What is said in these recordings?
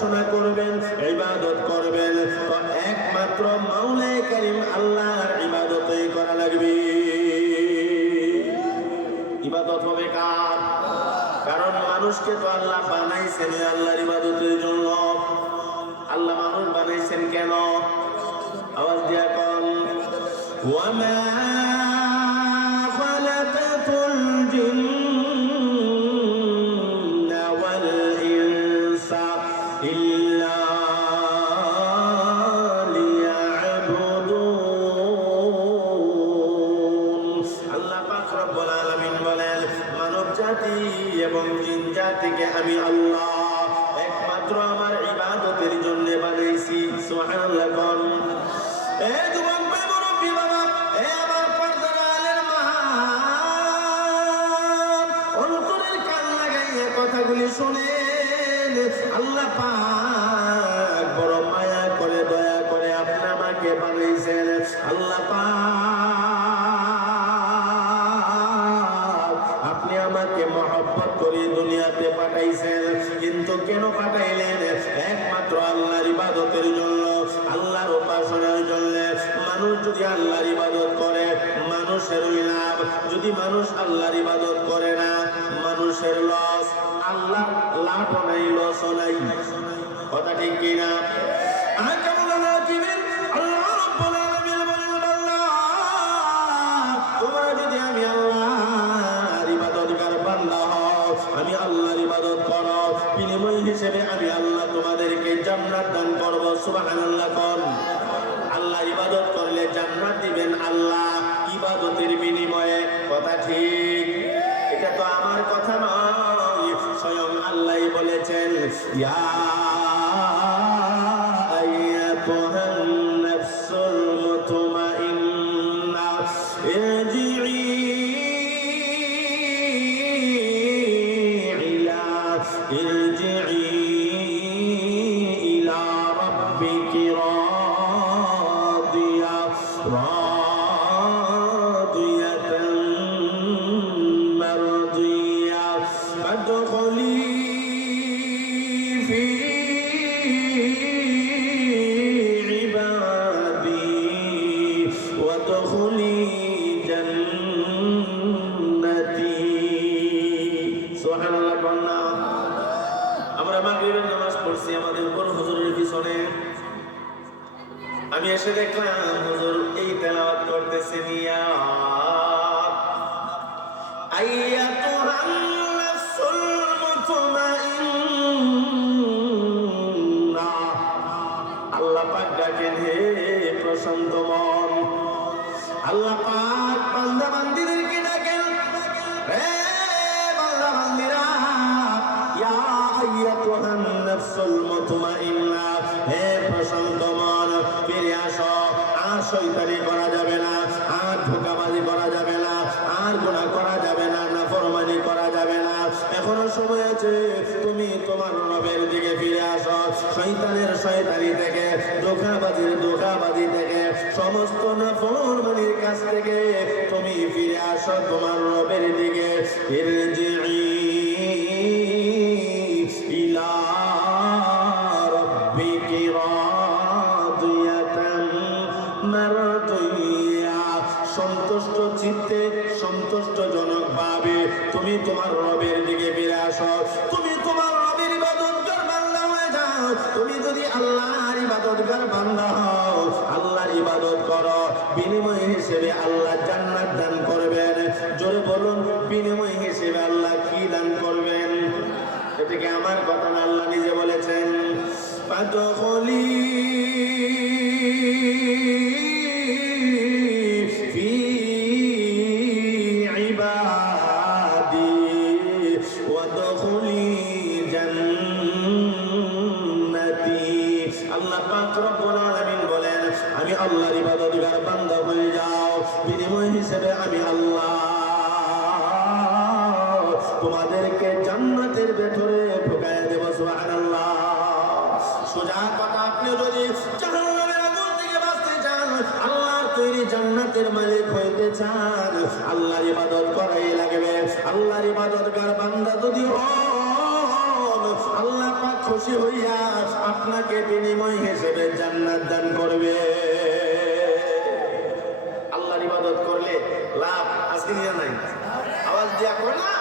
উপাসনা করবেন, ইবাদত করবেন, তো একমাত্র মাওলা কারীম আল্লাহর ইবাদতই করা লাগবে। ইবাদত হবে কার? কারণ মানুষকে তো আল্লাহ বানাইছেন আল্লাহর ইবাদতের জন্য। আল্লাহ মানুষ বানাইছেন কেন? আওয়াজ দিয়া কোন, ওয়ামা খালাকাতুল জিন্না ওয়াল ইনসা ইল্লা লিয়াবুদুন। আল্লাহ পাক রব্বুল আলামিন বলেন, মানব জাতি এবং জিন জাতিকে আমি আল্লাহ একমাত্র আমার ইবাদতের জন্য বানাইছি। সুবহানাল্লাহ কোন। এ যুবক ভাই মুরব্বি বাবা, এ আমার পর্দার আলের মা, অন্তরের কান লাগাইয়া কথাগুলি শুনেন। আল্লাহ পাক বড় মায়া করে দয়া করে আপনি আমাকে বানাইছেন। আল্লাহ পাক আপনি আমাকে মহব্বত করে দুনিয়াতে পাঠাইছেন, কিন্তু কেন পাঠাইলেন? একমাত্র আল্লাহর ইবাদতের জন্য, আল্লাহর উপাসনার জন্য। মানুষ যদি আল্লাহর ইবাদত করে মানুষেরই লাভ, যদি মানুষ আল্লাহর ইবাদত করে না মানুষের লস। আল্লাহ লাভ নাই, লস নাই। কথা ঠিক কিনা? তোমরা যদি আমি আল্লাহর ইবাদতগার বান্দা হও, আমি আল্লাহর ইবাদত করো, বিনিময় হিসেবে আমি আল্লাহ তোমাদেরকে জান্নাত দান করব। সুবহানাল্লাহ কোন। আল্লাহর ইবাদত করলে জান্নাত দিবেন আল্লাহ ইবাদতের বিনিময়ে। কথা ঠিক? এটা তো আমার কথা নয়, স্বয়ং আল্লাহই বলেছেন, ইয়া আইয়াতুহান নাফসুল মুতমাইন্না ইরজিই ইলা রাব্বিকি রাদিয়াতান মারদিয়া ফাদখুলি ফি ইবাদি ওয়াদখুলি জান্নাতি। সুবহানাল্লাহ বলনা। আমরা মাগরিবের নামাজ পড়ছি আমাদের উপর হুজুরের পিছনে। আমি এসে দেখলাম হুজুর এই তেলাওয়াত করতেছেন, ইয়া আইয়াতুহান নাফসুল মুতমাইন্না। আল্লাহ পাক ডাকেন, হে প্রশান্ত মন। আল্লাহ পাক বান্দা বান্দীদেরকে ডাকেন, হে বান্দা বান্দীরা, ইয়া আইয়াতুহান নাফসুল মুতমাইন্না, হে প্রশান্ত মন, ফিরে আসো। আর শয়তানি করা যাবে না, আর ধোঁকাবাজি করা যাবে না, আর গুনাহ করা যাবে না, নাফরমানি করা যাবে না। এখনো সময় আছে, তুমি তোমার রবের দিকে ফিরে আসো। শয়তানের শয়তানি থেকে, ধোঁকাবাজির ধোঁকাবাজি থেকে, সমস্ত নাফরমানির কাছ থেকে তুমি ফিরে আসো তোমার রবের দিকে। ইরজিই ইলা রাব্বিকি রাদিয়াতান মারদিয়া। সন্তুষ্ট চিত্তে, সন্তুষ্টজনক ভাবে তুমি তোমার রবের দিকে ফিরে আসো। তুমি তোমার রবের ইবাদতগার বান্দা হয়ে যাও। তুমি যদি আল্লাহর ইবাদতগার বান্দা হও, আল্লাহর ইবাদত করো, বিনিময় হিসেবে আল্লাহ জান্নাত দান করবেন। জোরে বলুন, বিনিময় হিসেবে আল্লাহ কি দান করবেন? এটা কি আমার কথা না, আল্লাহ নিজে বলেছেন, ফাদখুলি ফি ইবাদি ওয়াদখুলি জান্নাতি। আল্লাহ পাক রব্বুল আলামিন বলেন, আমি আল্লাহর ইবাদতগার বান্দা হয়ে যাও, বিনিময় হিসেবে আমি আল্লাহ তোমাদেরকে জান্নাতের ভেতরে ঢুকায় দেব। সুবহানাল্লাহ। সোজা কথা, আপনি যদি জাহান্নামের আগুন থেকে বাঁচতে চান, আল্লাহর তৈরি জান্নাতের মালিক হইতে চান, আল্লাহর ইবাদত করাই লাগবে। আল্লাহর ইবাদতগার বান্দা যদি হন, আল্লাহ পাক খুশি হইয়া আপনাকে বিনিময় হিসেবে জান্নাত দান করবে। আল্লাহর ইবাদত করলে লাভ আছে না নাই? আওয়াজ দিয়া কর না।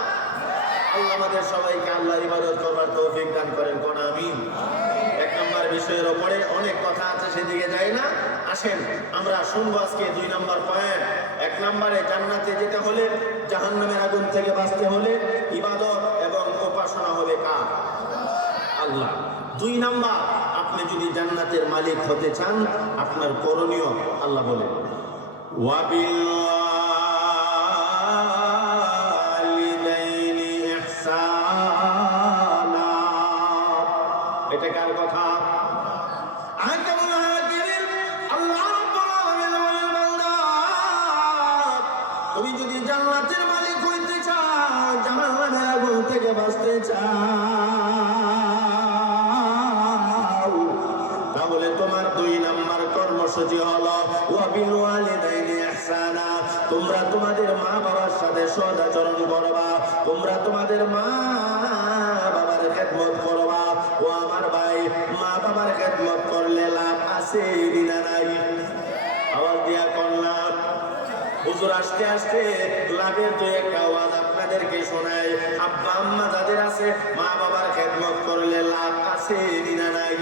আল্লাহ আমাদের সবাইকে আল্লাহর ইবাদত করবার তৌফিক দান করেন, কোন আমিন। এক নম্বর বিষয়ের উপরে অনেক কথা আছে, সেদিকে যাই না। আসেন আমরা শুনবো আজকে 2 নম্বর পয়েন্ট। 1 নম্বরে জান্নাতে যেতে হলে, জাহান্নামের আগুন থেকে বাঁচতে হলে ইবাদত এবং উপাসনা হবে কার? আল্লাহ। 2 নম্বর, আপনি যদি জান্নাতের মালিক হতে চান আপনার করণীয়, আল্লাহ বলেন ওয়াবিল ওয়ালিদাইনি ইহসানা। এটা কার কথা? তুমি যদি জান্নাতের মালিক হইতে চাও, জাহান্নামের আগুন থেকে বাঁচতে চাও, তাহলে তোমার 2 নম্বর কর্মসূচি হলো ওয়াবিল ওয়ালিদাইনি ইহসানা। তোমরা তোমাদের মা বাবার সাথে সদাচরণ করবা, তোমরা তোমাদের মা বাবার খেদমত করবা। ও আমার ভাই, মা বাবার খেদমত করলে লাভ আছে না নাই? আওয়াজ দিয়া করলাম। হুজুর আসতে আসতে লাভের 2-1টা ওয়াজ আপনাদেরকে শোনায়। আব্বা আম্মা যাদের আছে, মা বাবার খেদমত করলে লাভ আছে না নাই?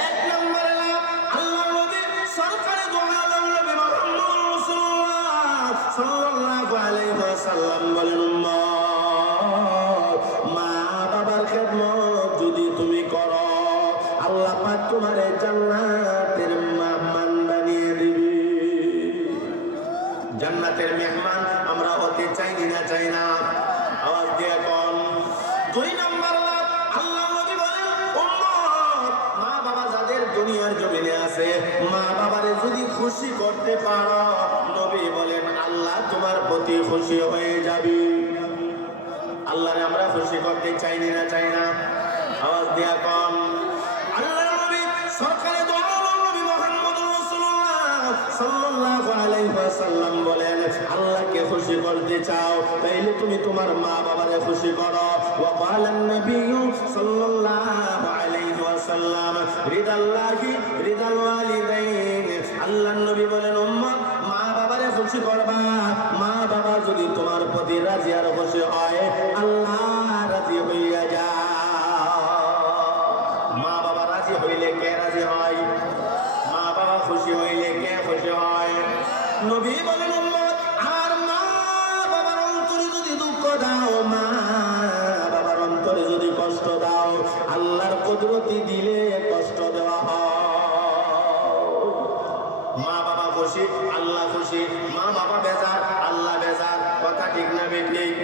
1 নম্বরে লাভ, আল্লাহর নবী সরকারে দু আলম নবী মুহাম্মদ রাসূলুল্লাহ সাল্লাল্লাহু আলাইহি ওয়াসাল্লাম বলেন, উম্মত মা বাবার খেদমত যদি তুমি করো, আল্লাহ পাক তোমারে জান্নাতের মেহমান বানিয়ে দিবে। জান্নাতের মেহমান আমরা হতে চাই না চাই না? আওয়াজ দিয়ে কোন? 2 নম্বর লাভ, আল্লাহ নবী বলেন, উম্মত মা বাবা যাদের দুনিয়ার জমিনে আছে, মা বাবারে যদি খুশি করতে পারো, নবী বলেন আল্লাহ তোমার প্রতি খুশি হয়ে যাবে। আল্লাহরে আমরা খুশি করতে চাই না চাই না? আওয়াজ দিয়া কম। আল্লাহর নবী সরকারে দু আলম নবী মুহাম্মদ রাসূলুল্লাহ সাল্লাল্লাহু আলাইহি ওয়াসাল্লাম বলেন, আল্লাহকে খুশি করতে চাও তাইলে তুমি তোমার মা বাবারে খুশি করো। ওয়া ক্বালান নবী সাল্লাল্লাহু আলাইহি ওয়াসাল্লাম রিদাল্লাহি রিদাল ওয়ালিদাইন। আল্লাহর নবী বলেন, উম্মত মা বাবারে খুশি করবা। মা বাবা যদি তোমার প্রতি রাজি আর খুশি হয়, আল্লাহ রাজি হইয়া যায়। মা বাবা রাজি হইলে কে রাজি হয়? মা বাবা খুশি হইলে কে খুশি হয়? নবী বলেন, উম্মত আর মা বাবার অন্তরে যদি দুঃখ দাও, মা বাবার অন্তরে যদি কষ্ট দাও, আল্লাহর কুদরতি দিলে কষ্ট দেওয়া হয়। মা বাবা খুশি, আল্লাহ খুশি। মা বাবা বেজার, আল্লাহ বেজার। কথা ঠিক না বেঠিক?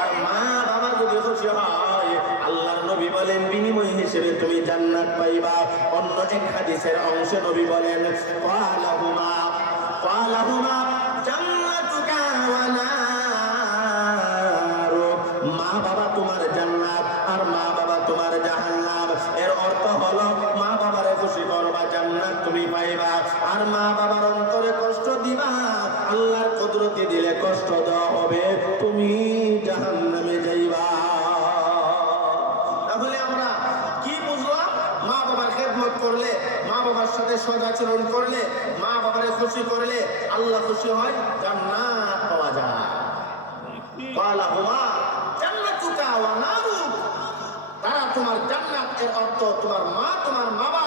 আর মা বাবা যদি খুশি হয়, আল্লাহর নবী বলেন বিনিময় হিসেবে তুমি জান্নাত পাইবা। অন্য এক হাদিসের অংশে নবী বলেন, ক্বালাহুমা জান্নাতুকা ওয়া নারু। মা বাবা তোমার জান্নাত আর মা বাবা তোমার জাহান্নাম। এর অর্থ হলো মা বাবারে খুশি করবা, জান্নাত তুমি পাইবা। আর মা বাবার অন্তরে কষ্ট দিবা, আল্লাহর কুদরতি দিলে কষ্ট দেওয়া হবে, তুমি জাহান্নামে যাইবা। তাহলে আমরা কি বুঝলাম? মা বাবার খেদমত করলে, মা বাবার সাথে সদাচরণ করলে, মা বাবারে খুশি করলে আল্লাহ খুশি হয়, জান্নাত পাওয়া যায়। ক্বালাহুমা জান্নাতুকা ওয়া নারুক। তারা তোমার জান্নাত, এর অর্থ তোমার মা, তোমার বাবা,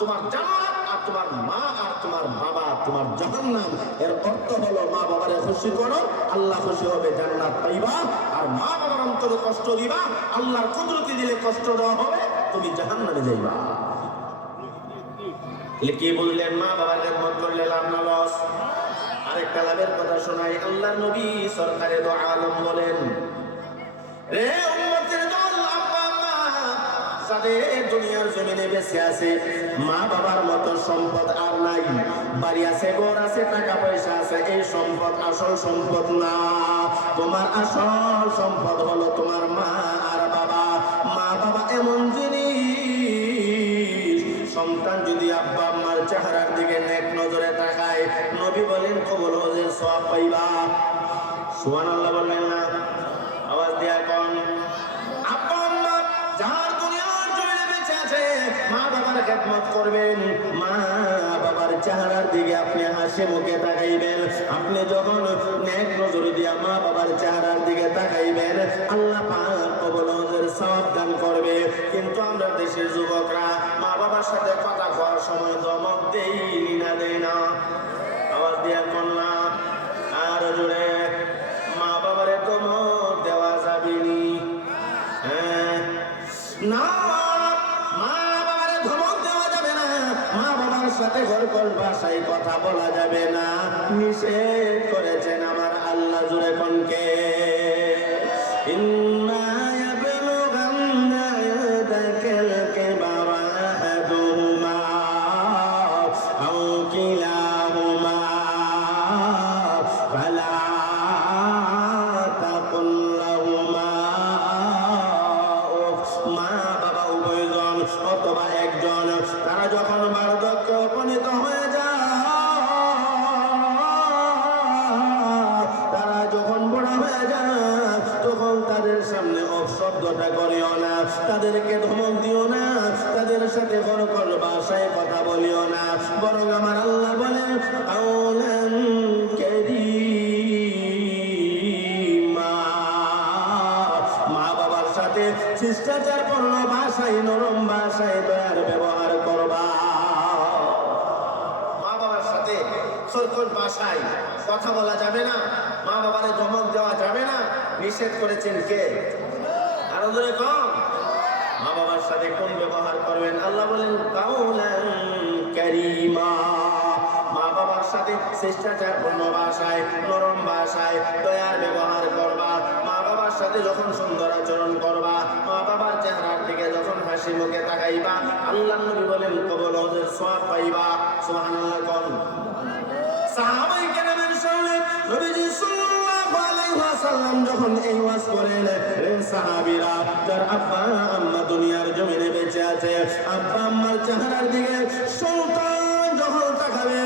তোমার জান্নাত, আর তোমার মা আর তোমার বাবা তোমার জাহান্নাম। এর অর্থ হলো মা বাবারে খুশি করো, আল্লাহ খুশি হবে, জান্নাত পাইবা। আর মা বাবার অন্তরে কষ্ট দিবা, আল্লাহর কুদরতি দিলে কষ্ট দেওয়া হবে, তুমি জাহান্নামে যাইবা। কি বললেন? মা বাবার খেদমত করলে লাভ না লস? আরেকটা লাভের কথা শোনাই। আল্লাহর নবী সরকারে দু আলম বলেন, রে উম্মতের দল, আব্বা আম্মা যাদের দুনিয়ার জমিনে বেঁচে আছে, মা বাবার মতো সম্পদ আর নাই। বাড়ি আছে, ঘর আছে, টাকা পয়সা আছে, এই সম্পদ আসল সম্পদ না। তোমার আসল সম্পদ হলো তোমার মা আর বাবা। মা বাবা এমন জিনিস, সন্তান যদি আব্বা আম্মার চেহারার দিকে নেক নজরে তাকায়, নবী বলেন কবুল হজের সওয়াব পাইবা। সুবহানাল্লাহ বললেন না? আওয়াজ দিয়া কোন? আব্বা আম্মা যার দুনিয়ার খেদমত করবেন, মা বাবার চেহারার দিকে আপনি হাসি মুখে তাকাইবেন। আপনি যখন নেক নজর দিয়া মা বাবার চেহারার দিকে তাকাইবেন, আল্লাহ পাক কবুল হজের সওয়াব দান করবে। কিন্তু আমরা দেশের যুবকরা মা বাবার সাথে কথা কওয়ার সময় ধমক দেই না, দেই না? আওয়াজ দিয়া কন্যা আর জোরে, মা বাবারে ধমক দেওয়া যাবে নি? হ্যাঁ না, মা বাবারে ধমক দেওয়া যাবে না, মা বাবার সাথে গড়গড় ভাষায় কথা বলা যাবে না, নিষেধ করেছেন আমার আল্লাহ। জোরে কনকে ইন্না ইয়াবলুগান্না ইনদাকাল কিবারা আহাদুহুমা আও কিলাহুমা ফালা তাকুল লাহুমা উফ। মা বাবা উভয়জন অথবা একজন তারা যখন বার্ধক্যে উপনীত হয়ে যায়, তারা যখন বড় হয়ে যায়, তখন তাদের সামনে অপশব্দটা করিও না, তাদেরকে ধমক দিও না, তাদের সাথে গড়গড় ভাষায় কথা বলিও না, বরং আমার আল্লাহ বলেন কাওলান কারীমা। মা বাবার সাথে শিষ্টাচারপূর্ণ ভাষায়, নরম ভাষায় দয়ার ব্যবহার করবা। মা বাবার সাথে সরকট ভাষায় কথা বলা যাবে না, মা বাবারে ধমক দেওয়া যাবে না, নিষেধ করেছেন কে? আরো জোরে কম। মা বাবার সাথে কোন ব্যবহার করবেন? আল্লাহ বলেন কাওলান কারীমা। মা বাবার সাথে শিষ্টাচারপূর্ণ ভাষায়, নরম ভাষায় দয়ার ব্যবহার করবা। মা বাবার সাথে যখন সুন্দর আচরণ করবা, মা বাবার চেহারার দিকে যখন হাসি মুখে তাকাইবা, আল্লাহ নবী বলেন কবুল হজের সওয়াব পাইবা। সুবহানাল্লাহ কোন। সাহাবায়ে কেরামের সামনে নবীজি সাল্লাল্লাহু আলাইহি ওয়াসাল্লাম যখন এই ওয়াজ করেন, রে সাহাবীরা, যার আব্বা আম্মা দুনিয়ার জমিনে বেঁচে আছে, আব্বা আম্মার চেহারার দিকে সন্তান যখন তাকাবে,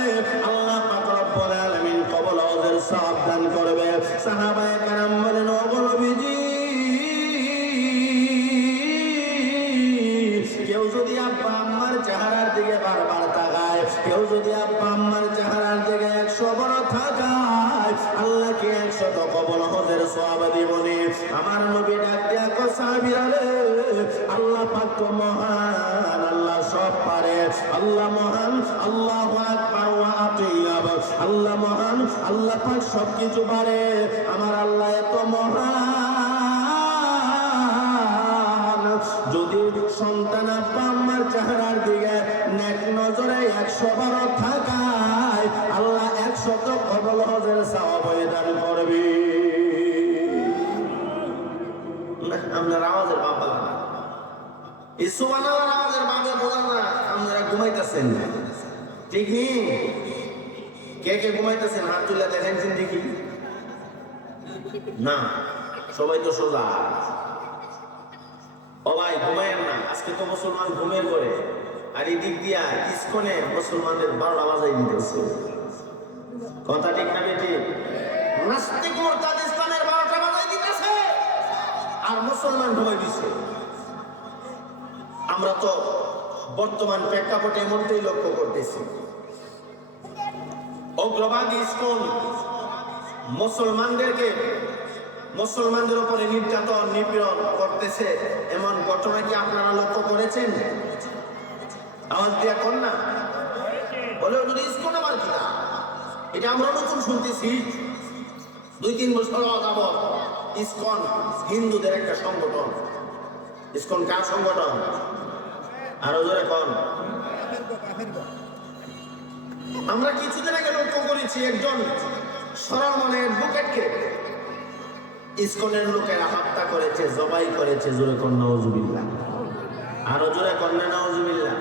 আল্লাহ পাক রব্বুল আলামিন কবুল হজের সওয়াব দান করবে। সাহাবায়ে কেরাম বলেন, ও নবীজি, কেউ যদি আব্বা আম্মার চেহারার দিকে বারবার তাকায়, কেউ যদি আব্বা আম্মার চেহারার দিকে 100 বার তাকায়, আল্লাহ কি 100 কবুল হজের সওয়াব দিবনি? আমার নবী ডাক দিয়া কয়, সাহাবীরা রে, আল্লাহ পাক তো মহান, আল্লাহ সব পারে, আল্লাহ মহান, আল্লাহু আকবার ওয়া আতিয়াব। আল্লাহ মহান, আল্লাহ পাক সবকিছু পারে, আমার আল্লাহ এত মহান। যদি সন্তান আব্বা আম্মার চেহারার দিকে নেক নজরে 100 বার তাকায়, আল্লাহ 100 কবুল হজের সওয়াব দান করবে। আপনার আওয়াজের বাপ বালা না, এই সুবহানাল্লাহর আওয়াজের বাপে বোঝা না আপনারা ঘুমাইতেছেন, ঠিক নেই? কে কে ঘুমাইতেছেন হাত তুলে দেখেন দেখি। না, সবাই তো সোজা। ও ভাই ঘুমায়েন না, আজকে তো মুসলমান ঘুমের করে, আর এই দিক দিয়া ইসকনে মুসলমানদের 12টা বাজাই দিতেছে। কথা ঠিক না বেটি? নাস্তিক মুরতাদ ইসলামের 12টা বাজাই দিতেছে, আর মুসলমান ঘুমাই দিছে। আমরা তো বর্তমান প্রেক্ষাপটে এমনটাই লক্ষ্য করতেছি। অগ্রবাদী ইসকন মুসলমানদের উপরে নির্যাতন নিপীড়ন করতেছে, এমন ঘটনা কি আপনারা লক্ষ্য করেছেন? আওয়াজ দিয়া কোন না বলে যদি ইসকন আবার কি না, এটা আমরা নতুন শুনতেছি। 2-3 বছর যাবত ইসকন হিন্দুদের একটা সংগঠন। ইসকন কার সংগঠন? আরো জোরে কোন। আমরা কিছুদিন আগে লক্ষ্য করেছি একজন সরল মনের অ্যাডভোকেটকে ইসকনের লোকেরা হত্যা করেছে, জবাই করেছে। জোরে কোন নাউজুবিল্লাহ। আরো জোরে কোন নাউজুবিল্লাহ।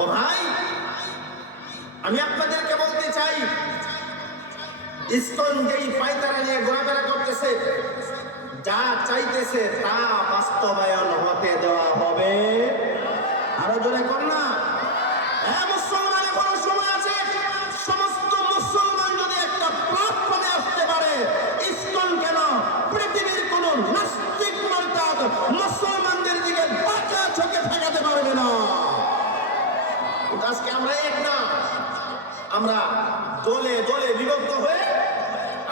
ও ভাই, আমি আপনাদেরকে বলতে চাই, ইসকন যেই পায়তারা নিয়ে ঘোরাফেরা করতেছে, যা চাইতেছে তা বাস্তবায়ন হতে দেওয়া হবে। আরো জোরে কোন না। মুসলমান এখনো সময় আছে। সমস্ত মুসলমান যদি একটা প্ল্যাটফর্মে আসতে পারে, ইসকন কেন পৃথিবীর কোন নাস্তিক মুরতাদ মুসলমানদের দিকে বাঁকা চোখে তাকাতে পারবে না। আমরা দলে দলে বিভক্ত হয়ে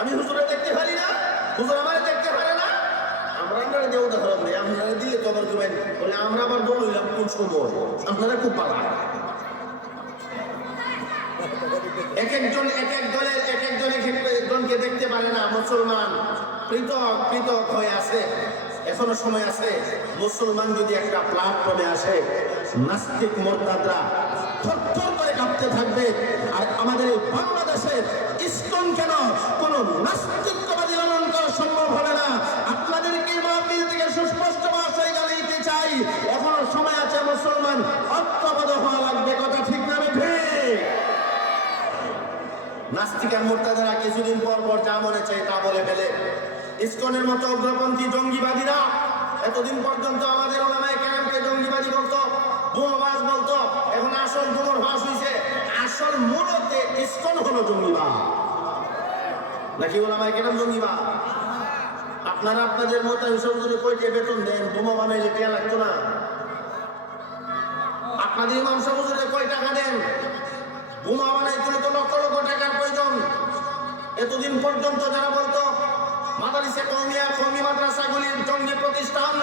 আমি হুজুরে দেখতে পারি না, হুজুর আমারে দেখতে পারে না, আমরা দিয়ে উদাহরণ দিই, আপনারা দিয়ে কবর দিবেন বলে আমরা আবার দল হইলাম কোন সময়? আপনারা খুব পালা এক একজন এক এক দলের এক একজনকে দেখতে পারে না। মুসলমান পৃথক পৃথক হয়ে আছে, এখনো সময় আছে। মুসলমান যদি একটা প্ল্যাটফর্মে আসে, নাস্তিক মোরতাদরা থরথর করে কাঁপতে থাকবে। আর আমাদের এই বাংলাদেশে ইসকন কেন কোনো নাস্তিকবাদী লালন করা সম্ভব হবে না। আপনাদেরকে মাহফিল থেকে সুস্পষ্ট ভাষায় জানাইতে চাই, এখনো সময় আছে। মুসলমান ঐক্যবদ্ধ হওয়া লাগবে, কথা ঠিক না ঠিক? নাস্তিক আর মোরতাদারা কিছুদিন পর পর যা মনে চায় তা বলে ফেলে। ইসকনের মতো উগ্রপন্থী জঙ্গিবাদীরা এতদিন পর্যন্ত আমাদের ওলামায়ে কেরামকে জঙ্গিবাদী বলতো, বোমাবাজ বলতো। এখন আসল বোমার ফাঁস হইছে। আসল মূলতে ইসকন হলো জঙ্গিবাদ, নাকি ওলামায়ে কেরাম জঙ্গিবাদ? আপনারা আপনাদের মতো হিসাব যদি কয়টা বেতন দেন, বোমা বানাইলে কে লাগতো না? আপনাদের ইমাম সাহেব হুজুরে কয় টাকা দেন? বোমা বানাইতে তো লক্ষ লক্ষ টাকার প্রয়োজন। এতদিন পর্যন্ত যারা বলতো মাদারিসে কওমিয়া, কওমি মাদ্রাসাগুলির জঙ্গি প্রতিষ্ঠান,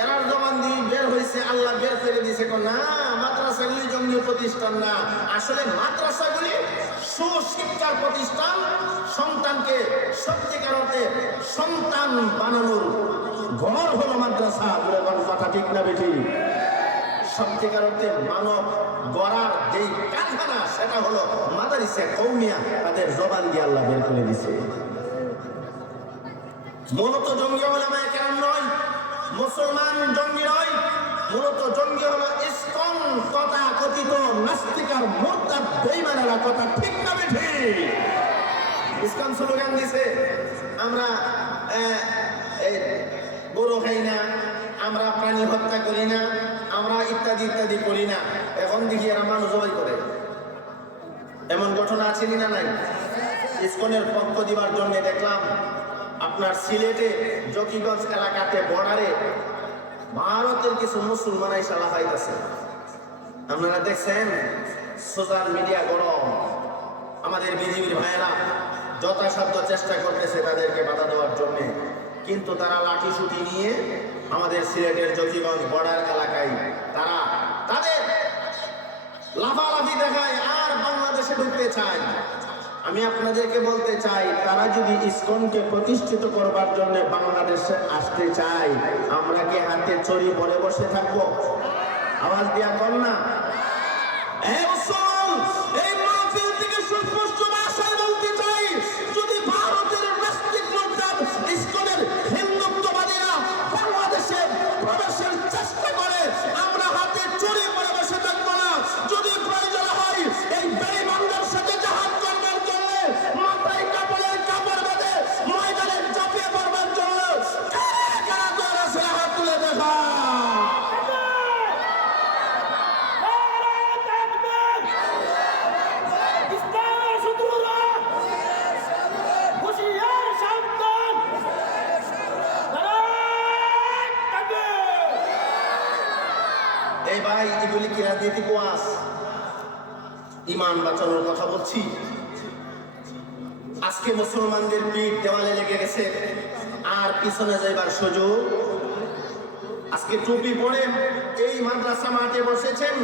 এরার জবান দিয়ে বের হয়েছে, আল্লাহ বের করে দিয়েছে না, মাদ্রাসাগুলি জঙ্গি প্রতিষ্ঠান না। আসলে মাদ্রাসাগুলি সুশিক্ষার প্রতিষ্ঠান, সন্তানকে সত্যিকার অর্থে সন্তান বানানোর ঘর হলো মাদ্রাসা। কথা ঠিক না বেঠিক? সত্যিকার অর্থে মানব গড়ার যেই কারখানা, সেটা হলো মাদারিসে কওমিয়া। তাদের জবান দিয়ে আল্লাহ বের করে দিয়েছে। মূলত জঙ্গি ওলামায়ে কেরাম নয়, মুসলমান জঙ্গি নয়। মূলত জঙ্গি হলো ইসকন তথা কথিত নাস্তিক আর মুরতাদ বেঈমানেরা। কথা ঠিক না বেঠিক? ইসকন স্লোগান দিছে, আমরা গরু খাই না, আমরা প্রাণী হত্যা করি না, আমরা ইত্যাদি ইত্যাদি করি না। এখন দেখি এরা মানুষ জবাই করে। এমন ঘটনা আছে না নাই? ইসকনের পক্ষ দিবার জন্য দেখলাম আপনার সিলেটে জকিগঞ্জ এলাকাতে বর্ডারে ভারতের কিছু মুসলমান এসে লাফাইতেছে। আপনারা দেখছেন সোশ্যাল মিডিয়া গরম। আমাদের বিজিবির ভাইয়েরা যথাসাধ্য চেষ্টা করতেছে তাদেরকে বাধা দেওয়ার জন্য, কিন্তু তারা লাঠি সুটি নিয়ে আমাদের সিলেটের জকিগঞ্জ বর্ডার এলাকায় তারা তাদের লাফালাফি দেখায় আর বাংলাদেশে ঢুকতে চায়। আমি আপনাদেরকে বলতে চাই, তারা যদি ইসকনকে প্রতিষ্ঠিত করবার জন্য বাংলাদেশে আসতে চায়, আমরা কি হাতে চড়ি পরে বসে থাকবো? আওয়াজ দিয়া কর না। এই মাহফিল থেকে সুস্পষ্ট ভাষায় বলতে চাই, যদি ভারতের নাস্তিক মুরতাদ ইসকনের হিন্দুত্ববাদীরা বাংলাদেশে প্রবেশের চেষ্টা করে, আমরা হাতে চড়ি পরে বসে থাকবো না। যদি প্রয়োজন হয় এই বেঈমানদের সাথে জাহাদ করবার জন্য, মাথায় কাপড়ের কাপড় বেঁধে ময়দানে চাপিয়ে পড়বার জন্য কারা তৈরি আছে হাত তুলে দেখা। এই ভাই, এগুলি কি রাজনীতি কোয়াস? ইমান বাঁচানোর কথা বলছি। আজকে মুসলমানদের পিঠ দেওয়ালে লেগে গেছে, আর পিছনে যাইবার সুযোগ। আজকে টুপি পরে এই মাদ্রাসা মাঠে বসেছেন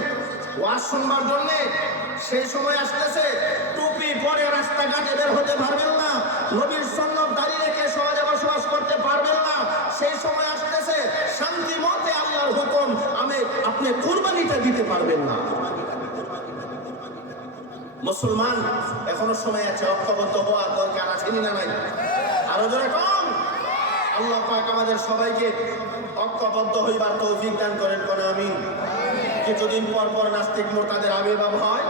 ওয়াজ শুনবার জন্য, সেই সময় আসতেছে টুপি পরে রাস্তাঘাটে বের হতে পারবেন না, নবীর সুন্নাত দাঁড়িয়ে রেখে সমাজে বসবাস করতে পারবেন না। সেই সময় আসতেছে শান্তি মতে আল্লাহর হুকুম আপনি কুরবানিটা দিতে পারবেন না। মুসলমান এখনো সময় আছে, ঐক্যবদ্ধ হওয়ার দরকার আছে না নাই? আরো জোরে কম। আল্লাহ পাক আমাদের সবাইকে ঐক্যবদ্ধ হইবার তৌফিক দান করেন, কোন আমিন। কিছুদিন পর পর নাস্তিক মুরতাদের আবির্ভাব হয়।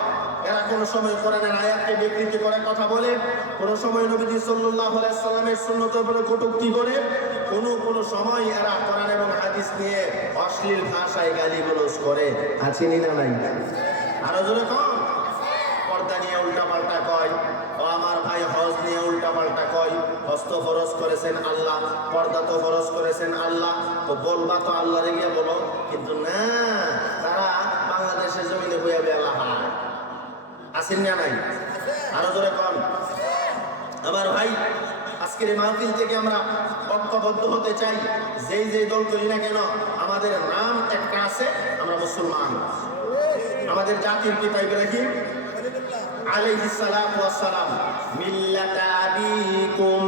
এরা কোন সময় কোরআনের আয়াতকে বিকৃতি করে কথা বলে, কোন সময় নবীজি সাল্লাল্লাহু আলাইহি সাল্লামের সুন্নতের উপরে কটূক্তি করে, কোন সময় এরা কোরআন এবং হাদিস নিয়ে অশ্লীল ভাষায় গালিগালাজ করে। আছে না নাই? আরো জোরে কম। পর্দা নিয়ে উল্টাপাল্টা কয়, ও আমার ভাই হজ নিয়ে উল্টাপাল্টা কয়। হজ তো ফরজ করেছেন আল্লাহ, পর্দা তো ফরজ করেছেন আল্লাহ, তো বলবা তো আল্লাহরে গিয়ে বলো। কিন্তু না, তারা বাংলাদেশের জমিনে বইয়া বেলা হয়। আছেন না নাই? আরো জোরে কন। আমার ভাই, আজকের এই মাহফিল থেকে আমরা ঐক্যবদ্ধ হতে চাই। যেই যেই দল করি না কেন, আমাদের নাম একটা আছে, আমরা মুসলমান। আমাদের জাতির পিতা ইব্রাহিম আলাইহিস সালাতু ওয়াস সালাম, মিল্লাতা আবিকুম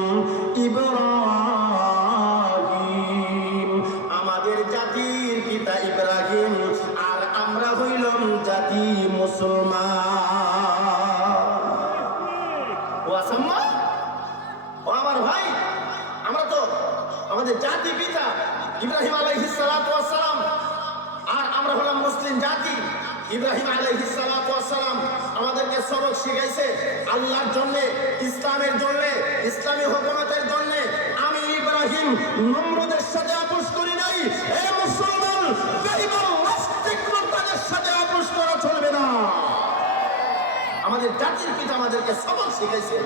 ইব্রাহিম, আমাদের জাতির পিতা ইব্রাহিম, আর আমরা হইলাম জাতি মুসলমান। ও আসাম্মা, ও আমার ভাই, আমরা তো আমাদের জাতি পিতা ইব্রাহিম আলাইহিস সালাতু ওয়াস সালাম, আর আমরা হলাম মুসলিম জাতি। ইব্রাহিম আলাইহিস সালাতু ওয়াস সালাম আমাদেরকে সবক শিখাইছে আল্লাহর জন্য, ইসলামের জন্য, ইসলামী হুকুমতের জন্য। আমি ইব্রাহিম নমরুদের সাথে আপোষ করি নাই। এ মুসলমান, বেঈমান নাস্তিক মুরতাদের সাথে আপোষ করা চলবে না। আমাদের জাতির পিতা আমাদেরকে সবক শিখাইছে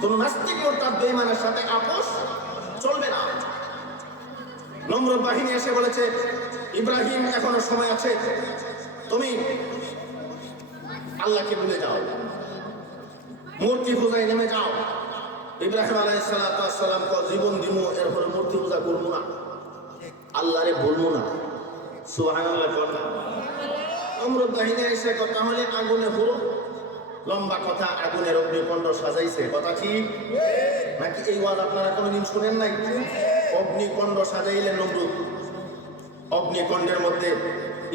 কোন নাস্তিক মুরতাদ বেঈমানের সাথে আপোষ চলবে না। নমরুদ বাহিনী এসে বলেছে, ইব্রাহিম এখনো সময় আছে, তুমি আল্লাহকে ভুলে যাও, মূর্তি পূজায় নেমে যাও। ইব্রাহিম আলাইহিস সালাতু ওয়াস সালাম কো জীবন দিমু, এরপরে মূর্তি পূজা করব না, আল্লাহরে বলবো না। সুবহানাল্লাহ। নমরুদ বাহিনী এসে কথা হলে আগুনে পুরো লম্বা কথা, আগুনের অগ্নিকুণ্ড সাজাইছে, কথা ঠিক নাকি? এই ওয়াজ আপনারা কোনোদিন শুনেন নাই? অগ্নিকুণ্ড সাজাইলেন নমরুদ। অগ্নিকুণ্ডের মধ্যে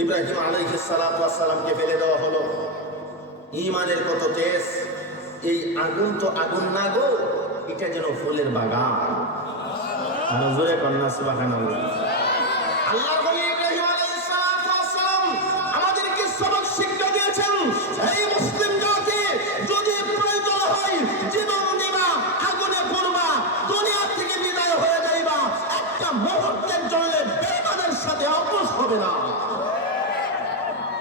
ইব্রাহিম আলাইহিস সালাতু ওয়াস সালামকে ফেলে দেওয়া হলো। ঈমানের কত তেজ! এই আগুন তো আগুন না গো, এটা যেন ফুলের বাগান। নজরে কন্যা সুবহানাল্লাহ। আল্লাহর ওলি ইব্রাহিম আলাইহিস সালাতু ওয়াস সালাম আমাদেরকে সবক শিক্ষা দিয়েছেন, এই মুসলিম জাতি যদি প্রয়োজন হয় জীবন দিবা, আগুনে পড়বা, দুনিয়া থেকে বিদায় হয়ে যাইবা, একটা মুহূর্তের জন্য বেঈমানের সাথে আপোষ হবে না।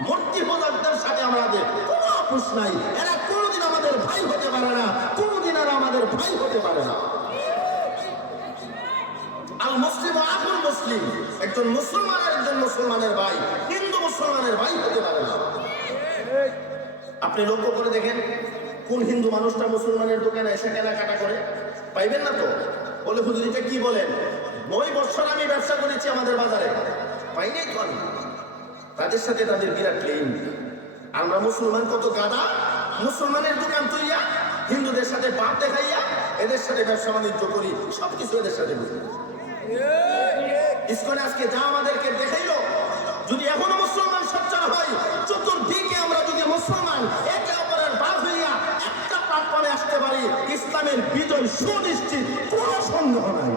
মূর্তি পূজারদের সাথে আমাদের কোনো আপোষ নাই। এরা কোনোদিন আমাদের ভাই হতে পারে না, কোনোদিন এরা আমাদের ভাই হতে পারে না। আল মুসলিম আখুল মুসলিম, একজন মুসলমানের একজন মুসলমানের ভাই হিন্দু মুসলমানের ভাই হতে পারে না। আপনি লক্ষ্য করে দেখেন, কোন হিন্দু মানুষটা মুসলমানের দোকানে এসে কেনাকাটা করে? পাইবেন না তো। বলে হুজুর এটা কি বলেন, 9 বছর আমি ব্যবসা করেছি আমাদের বাজারে, পাইনি তো আমি। তাদের সাথে তাদের বিরাট লিঙ্ক। আমরা মুসলমান কত গাদা, মুসলমানের দোকান তুইয়া হিন্দুদের সাথে বাপ দেখাইয়া এদের সাথে ব্যবসা বাণিজ্য করি, সবকিছু এদের সাথে বুঝি। ইসকনে আজকে যা আমাদেরকে দেখাইলো, যদি এখনো মুসলমান সচ্চার হয়, চতুর্দিকে আমরা যদি মুসলমান একে অপরের বাপ হইয়া একটা প্ল্যাটফর্মে আসতে পারি, ইসলামের বিজয় সুনিশ্চিত, কোনো সন্দেহ নাই।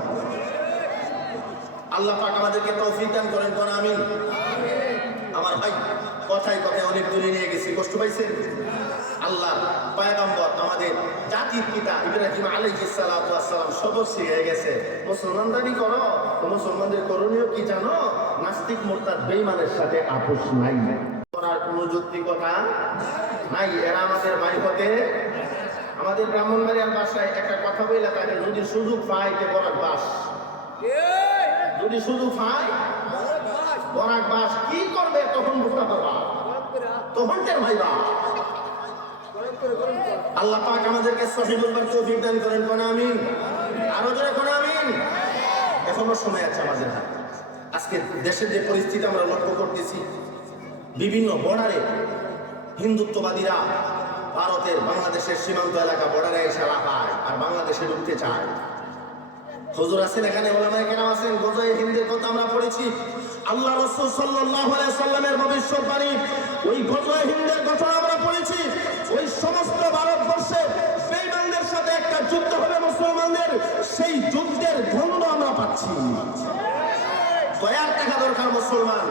আল্লাহ পাক আমাদেরকে তৌফিক দান করেন, কোন আমিন। আমার ভাই, কথায় কথায় অনেক দূরে নিয়ে গেছি, কষ্ট পাইছেন? আল্লাহ পয়গম্বর আমাদের জাতির পিতা ইব্রাহিম আলাইহিস সালাতু ওয়াস সালাম সবক শিখিয়ে গেছে, মুসলমান দাবি করো তো মুসলমানদের করণীয় কি জানো? নাস্তিক মুরতাদ বেঈমানের সাথে আপোষ নাই, করার কোনো যৌক্তিকতা নাই। এরা আমাদের ভাই হতে। আমাদের ব্রাহ্মণবাড়িয়ার ভাষায় একটা কথা বইলা থাকে, যদি সুযোগ পায় তে বরাক বাস, যদি সুযোগ পায় বরাক বাস। কি করবে তখন বুঝতে পারবা, তখন টের ভাইবা। আল্লাহ পাক আমাদেরকে সহিহ বলবার তৌফিক দান করেন, কোন আমিন। আরো জোরে কোন আমিন। এখনো সময় আছে আমাদের। আজকে দেশের যে পরিস্থিতি আমরা লক্ষ্য করতেছি, বিভিন্ন বর্ডারে হিন্দুত্ববাদীরা ভারতের বাংলাদেশের সীমান্ত এলাকা বর্ডারে এসে লাফায় আর বাংলাদেশে ঢুকতে চায়। হুজুর আছেন এখানে, ওলামায়ে কেরাম আছেন, গজয়ে হিন্দের কথা আমরা পড়েছি। আল্লাহ রাসূল সাল্লাল্লাহু আলাইহি সাল্লামের ভবিষ্যৎবাণী, ওই গজয়ে হিন্দের ঘটনা আমরা পড়েছি। ওই সমস্ত ভারতবর্ষে বেঈমানদের সাথে একটা যুদ্ধ হবে মুসলমানদের, সেই যুদ্ধের গন্ধ আমরা পাচ্ছি। দয়ার টাকা দরকার মুসলমান,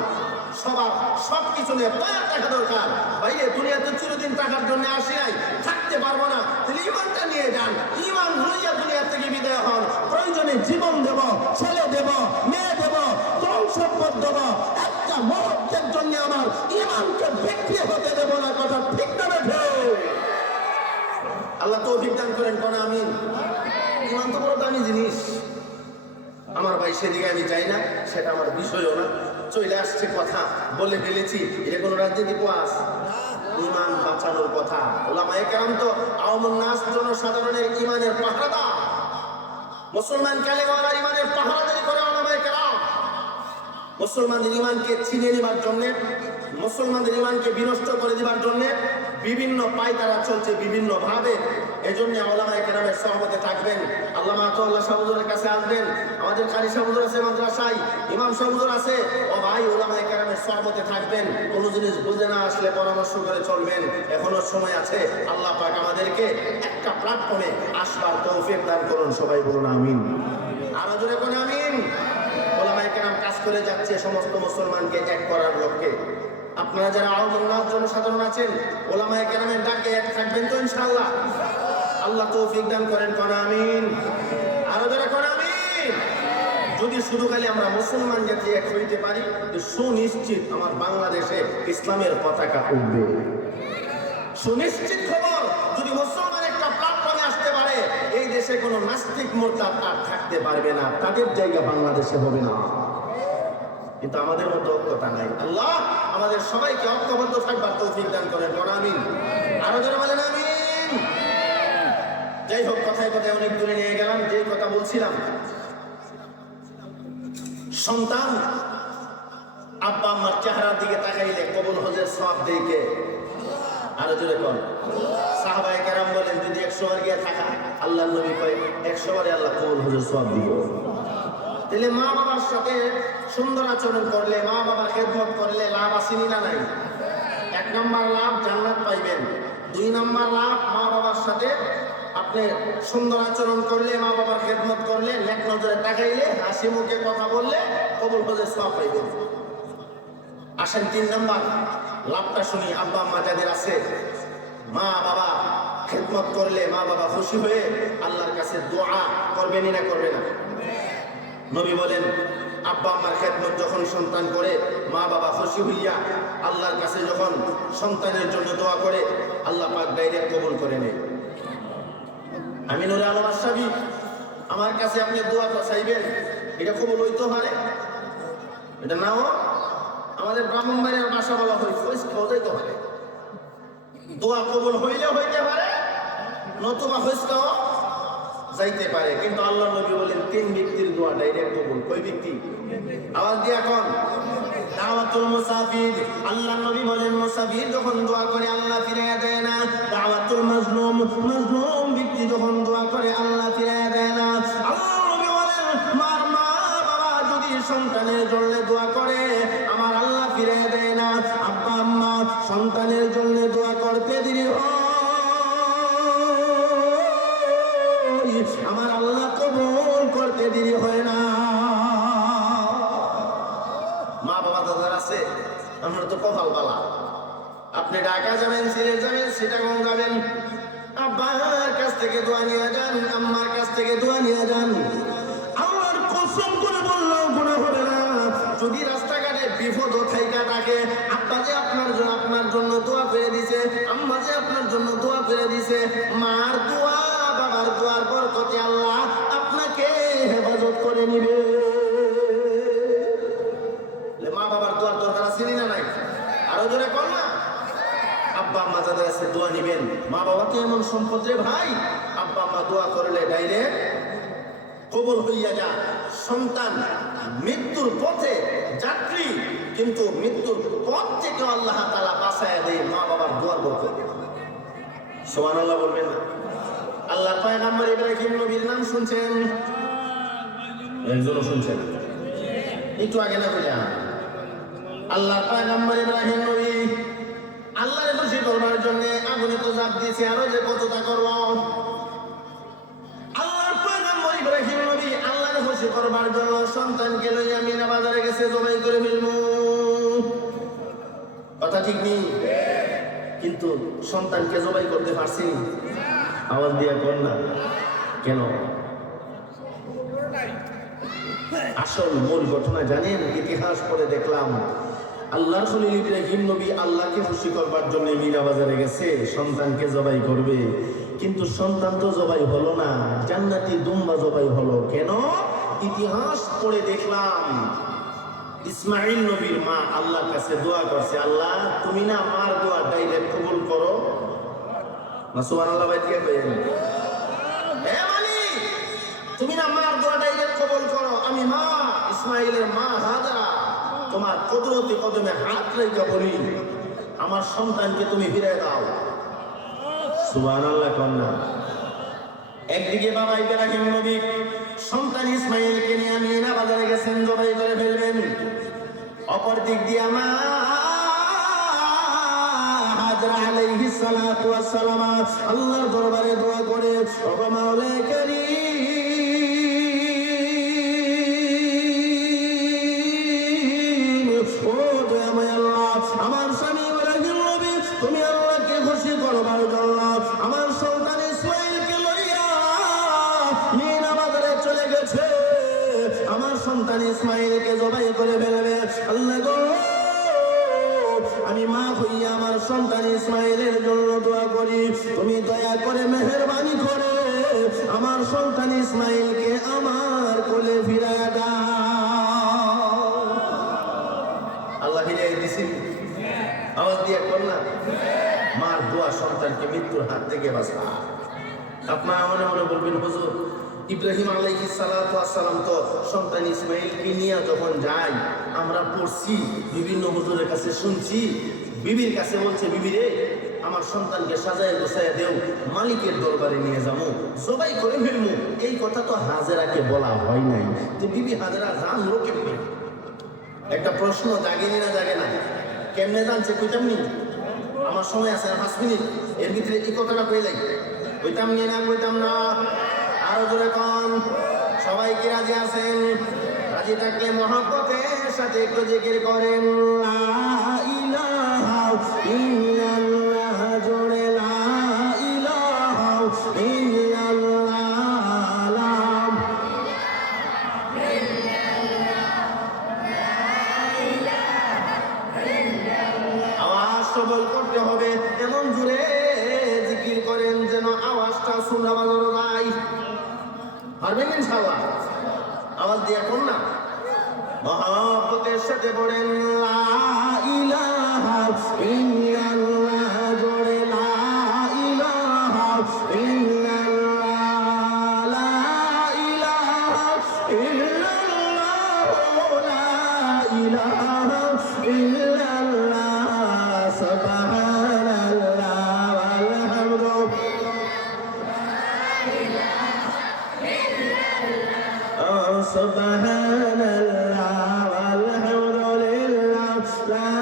সবকিছু নিয়ে দয়ার টাকা দরকার। বাইরে দুনিয়াতে চিরদিন টাকার জন্য আসি নাই, থাকতে পারবো না, তাহলে ইমানটা নিয়ে যান। ইমান লইয়া দুনিয়া থেকে বিদায় হন। প্রয়োজনে জীবন দেব, ছেলে দেব, মেয়ে দেব, ধন সম্পদ দেব, একটা মুহূর্তের জন্য আমার ইমানকে বিক্রি হতে দেব না। কথা ঠিক না বেঠে? আল্লাহ তৌফিক দান করেন, কোন আমিন। ইমান তো বড় দামি জিনিস। আমার ভাই, সেদিকে আমি যাই না, সেটা আমার বিষয়ও না। চলে আসছে কথা, বলে ফেলেছি, এটা কোনো রাজনীতি কোয়াস ইমান বাঁচানোর কথা। ওলামায়ে কেরাম তো আওয়ামুন নাস জনসাধারণের ইমানের পাহারাদার। মুসলমান কালেমাওয়ালার ইমানের পাহারাদারি করে ওলামায়ে কেরাম। মুসলমানদের ইমানকে ছিনিয়ে নেবার জন্য, মুসলমানদের ইমানকে বিনষ্ট করে দেবার জন্য বিভিন্ন পায়তারা চলছে বিভিন্ন ভাবে। এজন্য ওলামায়ে কেরামের সহবতে থাকবেন। আল্লামা আতাউল্লাহ শাহ হুজুরের কাছে আসবেন। আমাদের কারি শাহ হুজুর আছে মাদ্রাসায়, ইমাম শাহ হুজুর আছে। ও ভাই, ওলামায়ে কেরামের সহবতে থাকবেন। কোনো জিনিস বুঝে না আসলে পরামর্শ করে চলবেন। এখনো সময় আছে। আল্লাহ পাক আমাদেরকে একটা প্ল্যাটফর্মে আসবার তৌফিক দান করুন। সবাই বলুন আমিন। আরো জোরে কোন আমিন। ওলামায়ে কেরাম কাজ করে যাচ্ছে সমস্ত মুসলমানকে এক করার লক্ষ্যে। আপনারা যারা আওয়ামুন নাস জনসাধারণ আছেন, ওলামায়ে কেরামের ডাকে এক থাকবেন তো ইনশাআল্লাহ? আল্লাহ তৌফিক দান করেন। কোন আমিন। আরো যারা কোন আমিন। যদি শুধু খালি আমরা মুসলমান জাতি এক হইতে পারি, সুনিশ্চিত আমার বাংলাদেশে ইসলামের পতাকা উঠবে। সুনিশ্চিত খবর, যদি মুসলমান একটা প্ল্যাটফর্মে আসতে পারে, এই দেশে কোনো নাস্তিক মুরতাদ আর থাকতে পারবে না, তাদের জায়গা বাংলাদেশে হবে না। কিন্তু আমাদের মধ্যে ঐক্যতা নাই। আল্লাহ আমাদের সবাইকে ঐক্যবদ্ধ থাকবার তৌফিক দান করেন। কোন আমিন। আরো যারা বলেন আমিন। যাই হোক, কথায় কথায় অনেক দূরে নিয়ে গেলাম। যে কথা বলছিলাম, সন্তান আব্বা আম্মার চেহারার দিকে তাকাইলে কবুল হজের সওয়াব দেয় কে? আরো জোরে কোন। সাহাবায়ে কেরাম বলেন, যদি 100 বার গিয়ে থাকা, আল্লাহর নবী কয় 100 বারে আল্লাহ কবুল হজের সওয়াব দিব। তাহলে মা বাবার সাথে সুন্দর আচরণ করলে, মা বাবার খেদমত করলে লাভ আসেনি না নাই? 1 নম্বর লাভ জান্নাত পাইবেন। 2 নম্বর লাভ, মা বাবার সাথে আপনি সুন্দর আচরণ করলে, মা বাবার খেদমত করলে, নেক নজরে তাকাইলে, হাসি মুখে কথা বললে কবুল হজের সওয়াব পাইবেন। আসেন 3 নম্বর লাভটা শুনি। আব্বা আম্মা যাদের আছে, মা বাবা খেদমত করলে মা বাবা খুশি হয়ে আল্লাহর কাছে দোয়া করবেনই না করবে না? নবী বলেন, আব্বা আম্মার খেদমত যখন সন্তান করে, মা বাবা খুশি হইয়া আল্লাহর কাছে যখন সন্তানের জন্য দোয়া করে, আল্লাহ পাক ডাইরেক্ট কবুল করে নেয়। আমি নুরে আলম আশরাফি, আমার কাছে আপনি দোয়া চাইবেন, এটা কবুল হইতে পারে, এটা নাও আমাদের ব্রাহ্মণবাড়ির ভাষা বলা হইতে পারে। দোয়া কবুল হইলে হইতে পারে, নতুবা হইসকাও যাইতে পারে। কিন্তু আল্লাহ নবী বলেন 3 ব্যক্তির দোয়া ডাইরেক্ট কবুল। কই ব্যক্তি? আওয়াজ দিয়ে এখন। দাওয়াতুল মুসাফির, আল্লাহ নবী বলেন মুসাফির যখন দোয়া করে আল্লাহ ফিরাইয়া দেয় না। দাওয়াতুল মাজলুম, মাজলুম ব্যক্তি যখন দোয়া করে আল্লাহ ফিরাইয়া দেয় না। আল্লাহ নবী বলেন, মার মা বাবা যদি সন্তানের জন্য দোয়া করে, আমার আল্লাহ ফিরাইয়া দেয় না। আব্বা আম্মা সন্তানের জন্য দোয়া করতে দেরি হয়, আমার আল্লাহ কবুল করতে দেরি হয় না। মা বাবা দাদার আছে, আমরা তো কপাল বালা। আপনি ঢাকা যাবেন, সিলেট যাবেন, চিটাগং যাবেন, আব্বার কাছ থেকে দোয়া নিয়ে যান, আম্মার কাছ থেকে দোয়া নিয়ে যান। আল্লাহর কসম করে বললাম গুনাহ হবে না। যদি রাস্তাঘাটে বিপদ থাইকা থাকে, আব্বা যে আপনার জন্য দোয়া করে দিছে, আম্মা যে আপনার জন্য দোয়া করে দিছে, মার দোয়া বাবার দোয়ার বরকতে আল্লাহ আপনাকে হেফাজত করে নিবে। মা বাবার দোয়ার দরকার আছে না নাই? আরো জোরে কর না। আব্বা আম্মা যাদের আছে দোয়া নিবেন। মা বাবা তো এমন সম্পদ রে ভাই, আব্বা আম্মা দোয়া করলে ডাইরেক্ট কবুল হইয়া যা। সন্তান মৃত্যুর পথে যাত্রী, কিন্তু মৃত্যুর পথ থেকে আল্লাহ তাআলা বাঁচায়া দেয় মা বাবার দোয়ার বরকতে। সুবহানাল্লাহ বলবেন না? আল্লাহ পয়গম্বর ইব্রাহিম নবীর নাম শুনছেন? একজনও শুনছেন? একটু আগে না বলে আল্লাহ পয়গম্বর ইব্রাহিম নবী আল্লাহর খুশি করবার জন্য আগুনে তো জাপ দিয়েছে, আরো যে কতটা করব। আল্লাহর পয়গম্বর ইব্রাহিম নবী আল্লাহর খুশি করবার জন্য সন্তানকে লইয়া মিনা বাজারে গেছে জবাই করে ফেলবো। কথা ঠিক নেই? কিন্তু সন্তানকে জবাই করতে পারছি? আওয়াজ দিয়ে কর না কেন? আসল মূল ঘটনা জানেন? ইতিহাস পড়ে দেখলাম, আল্লাহর খলিল ইব্রাহিম নবী আল্লাহকে খুশি করবার জন্য মিনা বাজারে গেছে, সন্তানকে জবাই করবে। কিন্তু সন্তান তো জবাই হলো না, জান্নাতি দুম্বা জবাই হলো। কেন? ইতিহাস পড়ে দেখলাম ইসমাইল নবীর মা আল্লাহর কাছে দোয়া করছে, আল্লাহ তুমি না আমার দোয়া ডাইরেক্ট কবুল করো না। সুবহানাল্লাহ ভাই কে কইেন, হে মালিক তুমি না আমার দোয়া ডাইরেক্ট কবুল করো, আমি মা ইসমাইলের মা হাজারা তোমার কুদরতি কদমে হাত রেখে বলি আমার সন্তানকে তুমি ফিরিয়ে দাও। সুবহানাল্লাহ কন্যা। একদিকে বাবা ইব্রাহিম নবী সন্তান ইসমাইলকে নিয়ে মিনা বাজারে গেছেন জবাই করে ফেলবেন, অপর দিক দিয়ে মা হাজরা আলাইহিস সালাতু ওয়াস সালাম আল্লাহর দরবারে দোয়া করে, ও মাওলা কারীম, ও দয়াময় আল্লাহ, আমার স্বামী ইব্রাহিম নবী তুমি আল্লাহকে খুশি করবার জন্য আমার সন্তান ইসমাইলকে লইয়া মিনা বাজারে চলে গেছে, আমার সন্তান ইসমাইলকে জবাই করে ফেলবে। আল্লাহ গো আমি মা হইয়া আমার সন্তান ইসমাইলের জন্য দোয়া করি, তুমি দয়া করে মেহেরবানি করে আমার সন্তান ইসমাইলকে আমার কোলে ফিরায়া দাও। আল্লাহ ফিরিয়ে দিছি, আওয়াজ দিয়ে করলাম মার দোয়া সন্তানকে মৃত্যুর হাত থেকে বাঁচা। আপনারা মনে মনে বলবেন হুজুর ইব্রাহিম আলাইহিস সালাতু ওয়াস সালাম তো সন্তান ইসমাইলকে নিয়ে যখন যায় আমরা পড়ছি বিভিন্ন হুজুরের কাছে শুনছি, বিবির কাছে বলছে বিবি রে আমার সন্তানকে সাজায় গোছায় দেও, মালিকের দরবারে নিয়ে যাবো, জবাই করে ফেলবো। এই কথা তো হাজেরাকে বলা হয় নাই, যে বিবি হাজেরা জানলো কেমনে? একটা প্রশ্ন জাগেনি না জাগে না? কেমনে জানছে কইতাম নি? আমার সময় আছে 5 মিনিট, এর ভিতরে এই কথাটা কইলাই কইতাম নি না কইতাম না? আরো জোরে কোন, সবাই কি রাজি আছেন? রাজি থাকলে মহব্বতের সাথে একটু জিকির করেন লা ইলাহা ইল্লাল্লাহ, জোরে লা ইলাহা ইল্লাল্লাহ। আওয়াজ সবল করতে হবে, এমন জোরে জিকির করেন যেন আওয়াজটা শোনা বাজানো যায়। পারবেন ইনশাআল্লাহ? আওয়াজ দিয়ে কোন না মহব্বতের সাথে পড়েন লা ইলাহা ইল্লাল্লাহ, জোরে লা ইলাহা ইল্লাল্লাহ, লা ইলাহা ইল্লাল্লাহ, লা ইলাহা ইল্লাল্লাহ, সুবহানাল্লাহ ওয়ালহামদুলিল্লাহ, সুবহানাল্লাহ ওয়ালহামদুলিল্লাহ, লা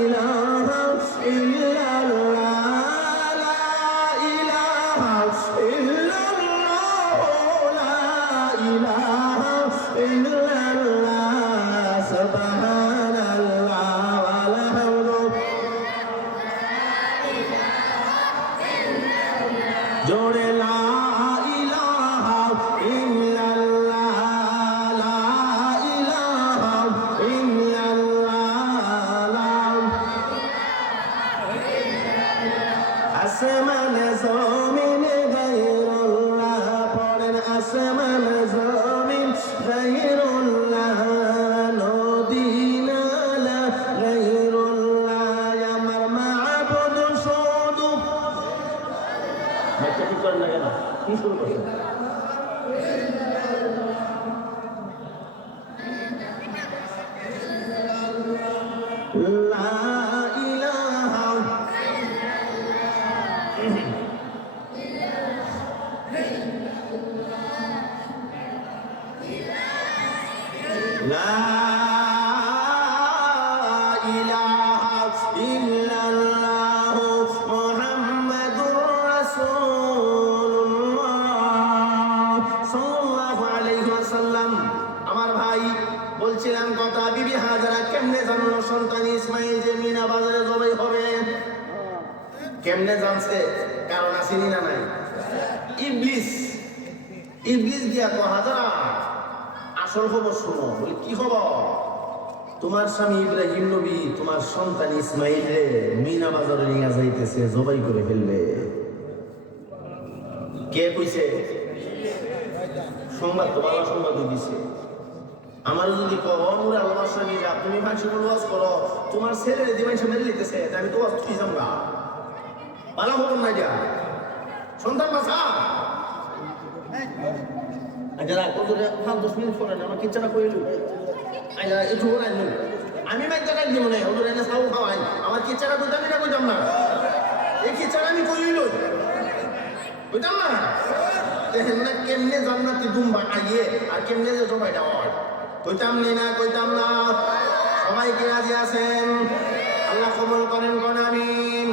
ইলাহা ইল্লাল্লাহ, লা ইলাহা ইল্লাল্লাহ, লা ইলাহা ইল্লাল্লাহ, সুবহানাল্লাহ ওয়ালহামদুলিল্লাহ, জোরে লা ইলাহা ইল্লাল্লাহ, লা ইলাহা ইল্লাল্লাহ। আসমান জমিন গায়রুল্লাহ, পড়েন আসমান জমিন গায়রুল্লাহ, নদী নালা গায়রুল্লাহ, আমার মাবুদ শুধু। মাইকটা ঠিক করেন না কেন? কি শুরু করছেন? লা ইলাহা লা ইলাহা ইল্লাল্লাহ মুহাম্মাদুর রাসূলুল্লাহ সাল্লাল্লাহু আলাইহি ওয়াসাল্লাম। আমার ভাই বলছিলাম কথা, বিবি হাজেরা কেমনে জানলো সন্তান ইসমাইল যে মিনা বাজারে জবাই হবে? কেমনে জানছে? কারণ আসেনি না নাই? ইবলিস গিয়া কো হাজেরা আসল খবর শুনো। বলি কি খবর? তোমার স্বামী ইব্রাহিম নবী তোমার সন্তান ইসমাইল রে মিনা বাজারে নিয়ে যাইতেছে, জবাই করে ফেলবে। কে কইছে? সংবাদ তো ভালো সংবাদ দিছে। আমার যদি কনুরে আল্লাহ সমস্যা নিয়ে যা, তুমি মানুষের ওয়াজ করো, তোমার ছেলে যে মানুষ মেরে লিতেছে আমি তো ওয়াজ তুই যাবো ভালো হবো না যা সন্তান বাসা যারা কত 5-10 মিনিট পরে আমার কিচ্ছাটা করে একটু আমি বাইকটা কাট দিব না ওদের এনে সাউ খাওয়াই আমার কিচ্ছাটা বুঝতাম না বুঝতাম না এই কিচ্ছাটা আমি করিল বুঝতাম না দেখেন না কেমনে জান্নাতি দুম্বা আইয়ে আর কেমনে যে জমাইটা হয় কইতাম না সবাই কি রাজি আছেন আল্লাহ কবুল করেন কোন আমিন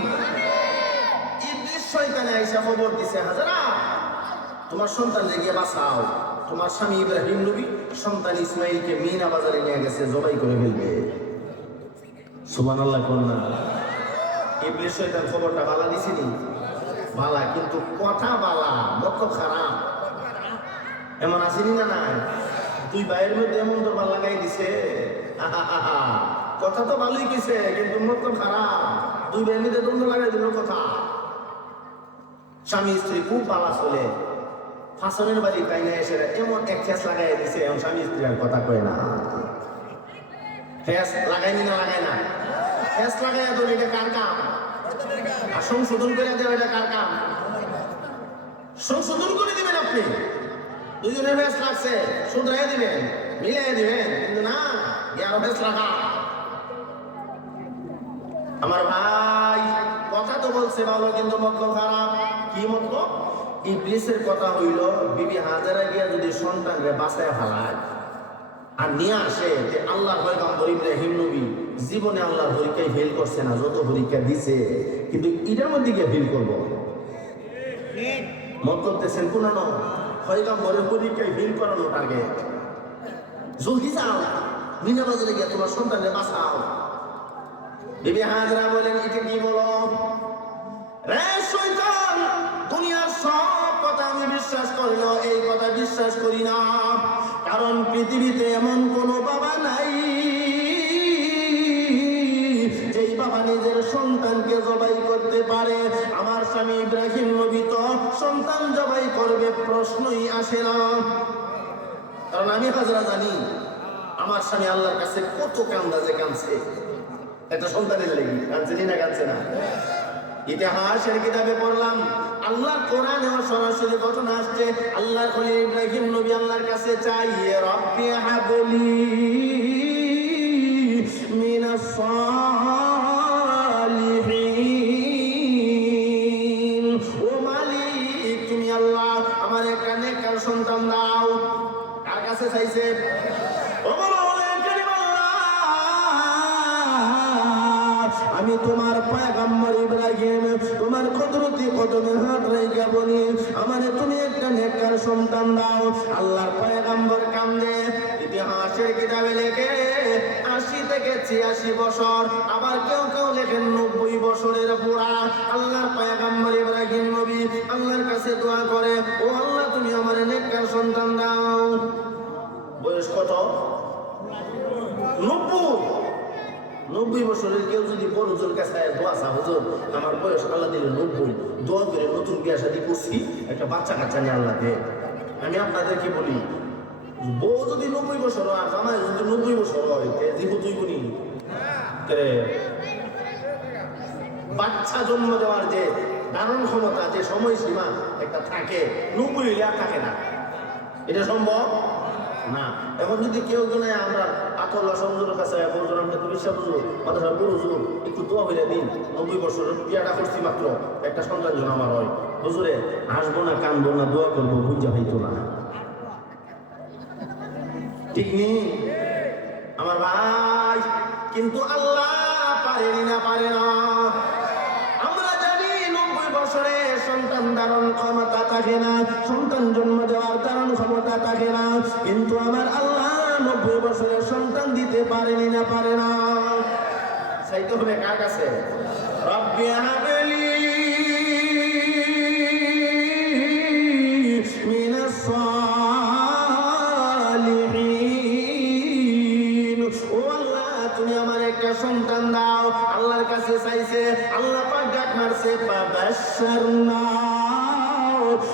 ইবলিস শয়তানে আইসা খবর দিছে হাজারা তোমার সন্তান লেগে বাঁচাও তোমার স্বামী ইব্রাহিম নবী সন্তান ইসমাইলকে মিনা বাজারে নিয়ে গেছে জবাই করে ফেলবে সুবহানাল্লাহ কোন না ইবলিস শয়তান খবরটা বালা দিছিনি বালা কিন্তু কথা বালা মতলব খারাপ এমন আসেনি না নাই দুই ভাইয়ের মধ্যে এমন দরবার লাগাই দিছে কথা তো ভালোই কইছে কিন্তু মতলব খারাপ দুই ভাইয়ের মধ্যে দ্বন্দ্ব লাগাই দিল কথা স্বামী স্ত্রী খুব বালা চলে হাসনের বাড়ি তাই না এসে এমন এক ঠেস লাগাই দিছে এমন স্বামী স্ত্রী আর কথা কয় না ঠেস লাগাইনি না লাগাই না ঠেস লাগাই তো এটা কার কাম আর সংশোধন করে দেওয়া এটা কার কাম সংশোধন করে দিবেন আপনি দুজনের ঠেস লাগছে শুধরাই দিবেন মিলাই দিবেন কিন্তু না আরো ঠেস লাগা আমার ভাই কথা তো বলছে ভালো কিন্তু মতলব খারাপ কি মতলব ইবলিসের কথা হইল বিবি হাজারা গিয়া যদি সন্তানকে বাঁচায় ফেলায় আর নিয়ে আসে যে আল্লাহর পয়গম্বর ইব্রাহিম নবী জীবনে আল্লাহর পরীক্ষায় ফেল করছে না যত পরীক্ষা দিছে কিন্তু এটার মধ্যে গিয়ে ফেল করবো মত করতেছেন পুরানো পয়গম্বরের পরীক্ষায় ফেল করানো টার্গেট জলদি যাও মিনা বাজারে গিয়া তোমার সন্তানকে বাঁচাও বিবি হাজারা বলেন এটা কি বলো রে শয়তান দুনিয়ার সব কথা আমি বিশ্বাস করলেও এই কথা বিশ্বাস করি না কারণ পৃথিবীতে এমন কোন বাবা নাই যেই বাবা নিজের সন্তানকে জবাই করতে পারে আমার স্বামী ইব্রাহিম নবী তো সন্তান জবাই করবে প্রশ্নই আসে না কারণ আমি হাজরা জানি আমার স্বামী আল্লাহর কাছে কত কান্দা কাঁদছে একটা সন্তানের লেগে কাঁদছে না কাঁদছে না ইতিহাসের কিতাবে পড়লাম আল্লাহর কোরআনে সরাসরি ঘটনা আসছে আল্লাহর খলিল ইব্রাহিম নবী আল্লাহর কাছে চাইয়ে রব্বি হাবলি মিনাস সালিহিন ও মালিক তুমি আল্লাহ আমার একটা নেককার সন্তান দাও কার কাছে চাইছে ও আমি তোমার পয়গম্বর ইব্রাহিম তোমার কুদরতি কদমে হাত রেখে বলি আমারে তুমি একটা নেককার সন্তান দাও আল্লাহর পয়গম্বর কান্দে ইতিহাসের কিতাবে লেখে 80 থেকে 86 বছর আবার কেউ লেখেন 90 বছরের বুড়া আল্লাহর পয়গম্বর ইব্রাহিম নবী আল্লাহর কাছে দোয়া করে ও আল্লাহ তুমি আমারে নেককার সন্তান দাও বয়স কত 90 বছরের কেউ যদি বড় হুজুর কাছে দোয়া চা হুজুর আমার বয়স আল্লাহ দিলে 90 দোয়া করে নতুন বিয়ে শাদী করছি একটা বাচ্চা কাচ্চা নিয়ে আল্লাহকে আমি আপনাদেরকে বলি বউ যদি 90 বছর আর জামাই যদি 90 বছর হয় জীব তুই বলি বাচ্চা জন্ম দেওয়ার যে ধারণ ক্ষমতা যে সময়সীমা একটা থাকে 90 হইলে আর থাকে না এটা সম্ভব না এখন যদি কেউ জনে আমরা আতল্লা সমুদ্রের কাছে বলছেন আমরা তো বিশ্বাস বুঝবো মাদ্রাসা বড় হুজুর একটু দোয়া করে দিন 90 বছরের বিয়াটা করছি মাত্র একটা সন্তান যেন আমার হয় হুজুরে হাসবো না কানবো না দোয়া করবো বুঝা হইতো না ঠিক নেই আমার ভাই কিন্তু আল্লাহ পারে না আমরা জানি 90 বছরে সন্তান ধারণ ক্ষমতা থাকে না সন্তান জন্ম দেওয়ার ধারণ ক্ষমতা থাকে না কিন্তু আমার আল্লাহ 90 বছরের সন্তান দিতে পারেনি না পারে না চাইতে হবে কার কাছে রব্বি হাবলি মিনাস সালিহিন ও আল্লাহ তুমি আমার একটা সন্তান দাও আল্লাহর কাছে চাইছে আল্লাহ পাক ডাক মারছে বাবাশশারনা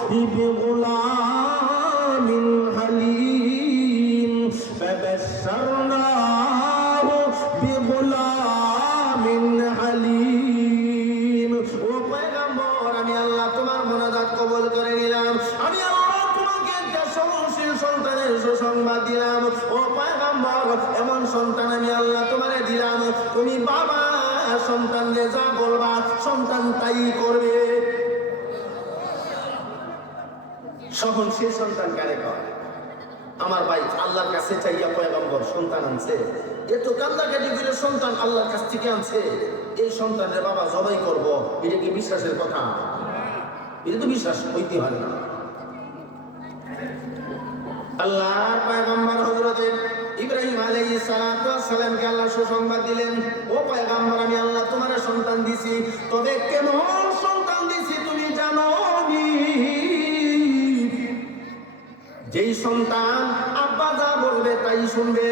বিগুলামিন হালিম বাবাশশারনা সন্তান আমি আল্লাহ তোমারে দিলাম, তুমি বাবা সন্তানরে যা বলবা সন্তান তাই করবে। সহনশীল সন্তান কারে কয়? আমার ভাই আল্লাহর কাছে চাইয়া পয়গম্বর সন্তান আনছে, এত কান্দাকাটি করে সন্তান আল্লাহর কাছ থেকে আনছে, এই সন্তানের বাবা জবাই করব, এটা কি বিশ্বাসের কথা? এটা তো বিশ্বাস হইতে হয় না। আল্লাহর পয়গম্বর হযরত ইব্রাহিম আলাইহিস সালাতু ওয়াস সালামকে আল্লাহ সুসংবাদ দিলেন, ও পয়গম্বর আমি আল্লাহ তোমার সন্তান দিছি, তবে কেমন সন্তান দিছি তুমি জানো নি? যেই সন্তান আব্বা যা বলবে তাই শুনবে।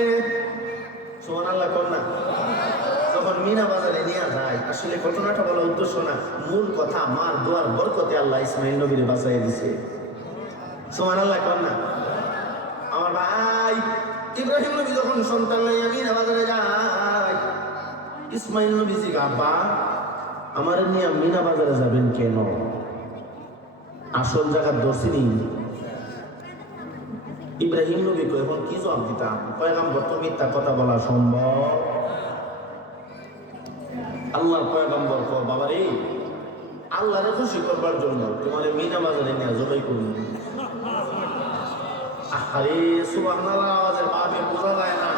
সুবহানাল্লাহ কোন না? যখন মিনা বাজারে নিয়ে যায়, আসলে ঘটনাটা বলা উদ্দেশ্য না, মূল কথা মার দোয়ার বরকতে আল্লাহ ইসমাইল নবীরে বাঁচাই দিছে। সুবহানাল্লাহ কোন না? আমার ভাই ইব্রাহিম নবী যখন সন্তান লইয়া মিনা বাজারে যায়, ইসমাইল নবী জি আব্বা আমার নিয়ে মিনা বাজারে যাবেন কেন? আসল জায়গা দর্শিনী। ইব্রাহিম নবী তো এখন কি জবাব দিতাম? পয়গম্বর তো মিথ্যা কথা বলা সম্ভব? আল্লাহর পয়গম্বর কো বাবারে আল্লাহরে খুশি করবার জন্য তোমার মিনা বাজারে নিয়ে জবাই করুন। আরে সুবহানাল্লাহ, আওয়াজের ভাবে বোঝা যায় না।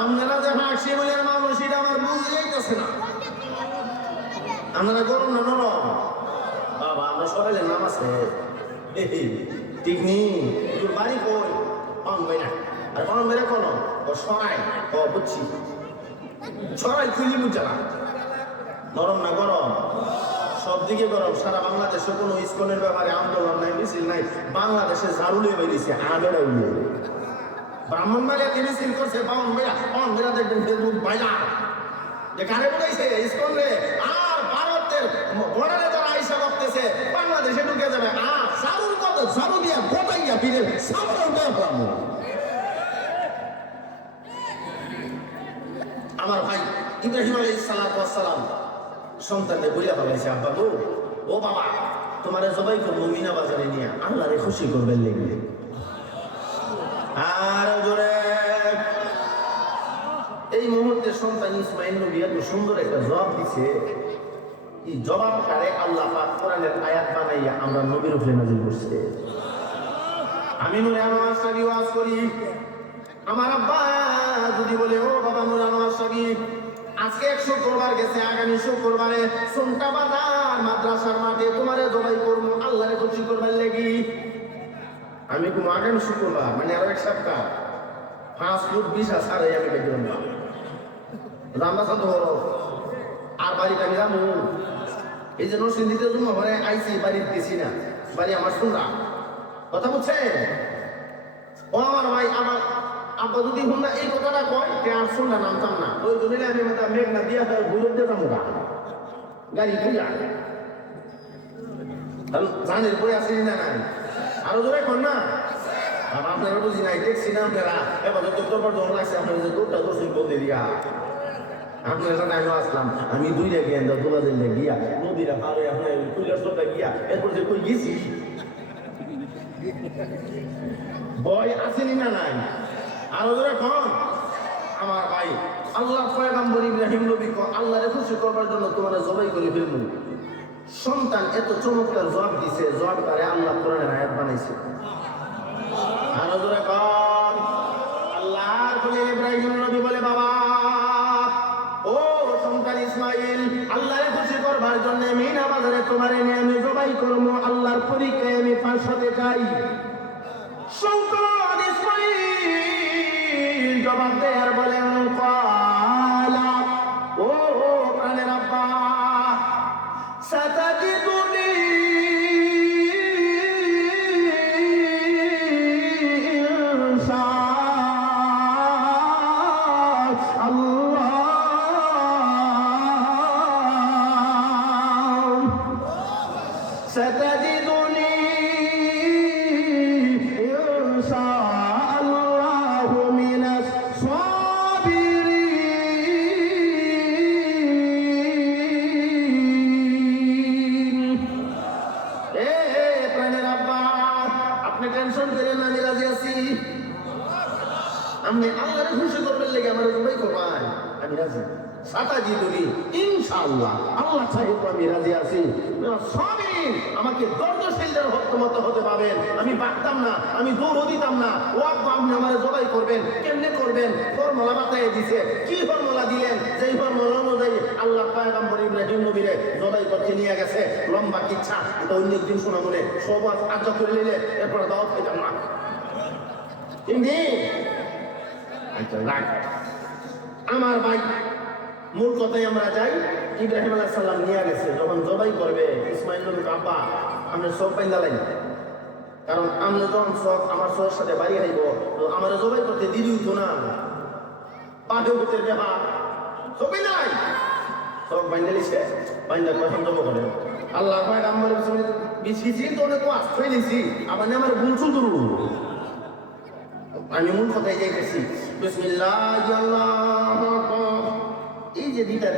আপনারা যে হাসি বলেন মানুষ, এটা আমার বুঝে যাইতেছে না। আপনারা গরম না নরম? বাবা আমরা সকালে নামাজে ঠিক নেই, তোর বাড়ি কই? পানবেরা। আর পানবেরা কোন? ও সরাই। ও বুঝছি, সরাই খুলি বুঝা। নরম না গরম? সব দিকে গরম। সারা বাংলাদেশে কোনো ইসকনের ব্যাপারে আন্দোলন নাই, মিছিল নাই, বাংলাদেশে ঝাড়ুলে বেরিয়েছে আবেড়া উড়িয়ে। ব্রাহ্মণবাড়িয়া তিনি মিছিল করছে পানবেরা, পানবেরা দেখবেন ফেসবুক বাইলা যে কারে বলেছে ইসকন রে। আর ভারতের বর্ডারে যারা আইসা করতেছে বাংলাদেশে ঢুকে যাবে, আর ঝাড়ুর কত ঝাড়ু দিয়া গোটাইয়া ফিরে সামনে উঠে ফেলাম। আমার ভাই ইব্রাহিম আলাইহিস সালাতু ওয়াস সালাম সন্তানকে বইলা ফেলাইছে, আব্বা গো ও বাবা তোমারে জবাই করবো মিনা বাজারে নিয়ে আল্লাহরে খুশি করবেন লেগে। আর জোরে এই মুহূর্তে সন্তান ইসমাইল নবী এত সুন্দর একটা জবাব দিছে, এই জবাবটারে আল্লাহ পাক কোরআনের আয়াত বানাইয়া আমরা নবীর উপরে নাযিল করছে। আমি নূরে আনোয়ার সাহেব ওয়াজ করি, আমার আব্বা যদি বলে ও বাবা নূরে আনোয়ার সাহেব আজকে 100 শুক্রবার গেছে, আগামী শুক্রবারে সোনটা বাজার মাদ্রাসার মাঠে তোমারে জবাই করবো আল্লাহরে খুশি করবার লাগি। আমি কোন আগামী শুক্রবার মানে আরো 1 সপ্তাহ 5 ফুট 20 ছাড়াই আমি বেরিয়ে গেলাম রামবাসা ধরো আর বাড়িতে আমি যাবো। এই যে নরসিংদীতে জন্য ঘরে আইসি, বাড়িতে গেছি না, বাড়ি আমার শুনরা কথা বুঝছে। ও আমার ভাই আমার আব্বা যদি হুন্না এই কথাটা কয় কে আর শুননা নামতাম না, ওই জন্য আমি মেঘনা দিয়া ঘুরে দিতাম গাড়ি ঘুরা জানের পরে আসি না নাই আরো জোরে কর না। আপনারা বুঝি নাই দেখছি না আপনারা এবার তোর জন লাগছে আপনার যে দৌড়টা দর্শন বলতে দিয়া আপনার সাথে আমিও আসলাম। আমি 2টা গিয়ে দুবাজে গিয়া নদীরা পারে আপনার কুইলার সবটা গিয়া এরপর যে কই গেছি ভয় আসেনি না নাই আরো জোরে কর। আমার ভাই আল্লাহ পয়গম্বর ইব্রাহিম নবী আল্লাহরে খুশি করবার জন্য তোমরা জবাই করে ফেলবো। সন্তান এত চমৎকার জবাব দিছে, জবাবটারে আল্লাহ কোরআনের আয়াত বানাইছে। আরো জোরে কর। আল্লাহর খলিল ইব্রাহিম নবী বলে বাবা ও সন্তান ইসমাইল আল্লাহরে খুশি করবার জন্য মিনা বাজারে তোমারে নিয়ে আমি জবাই করবো, আল্লাহর পরীক্ষায় আমি পাশ হতে চাই। সন্তান ইসমাইল জবাব দেয় আর বলেন কালা ও প্রাণের আব্বা সাতাজিদুনি ستجدني إن شاء আমি রাজি সাতাজি দূরি ইনশাআল্লাহ আল্লাহ চাহে তো আমি রাজি আছি স্বামী আমাকে দর্জশীলদের হত্যমত হতে পাবেন আমি বাঁচতাম না আমি দৌড় দিতাম না ও আপনি আমার জবাই করবেন কেমনে করবেন ফর্মুলা বাতায় দিছে কি ফর্মুলা দিলেন যেই ফর্মুলা অনুযায়ী আল্লাহ পয়গম্বর ইব্রাহিম নবীরে জবাই করতে নিয়ে গেছে লম্বা কিচ্ছা এটা অন্য দিন শোনা মনে সব আজ করে নিলে এরপরে দাওয়াত খেতাম না আমার ভাই মূল কথায় আমরা যাই ইব্রাহিম আলাইহিস সালাম নিয়ে গেছে যখন জবাই করবে ইসমাইল নবীর আব্বা আমরা সব পাইন্দা লাই কারণ আমরা যখন সব আমার সবার সাথে বাড়ি আইব তো আমার জবাই করতে দিদি হতো না পাঠে হতে দেবা সবই নাই সব বাইন্দা লিছে বাইন্দা কখন জমা করে আল্লাহ ভাই আমার বিছিছি তো অনেক আশ্রয় নিছি আবার আমার বুঝু দূর আমি মূল কথায় যাইতেছি বিসমিল্লাহ আল্লাহু আকবার এই যে দিতা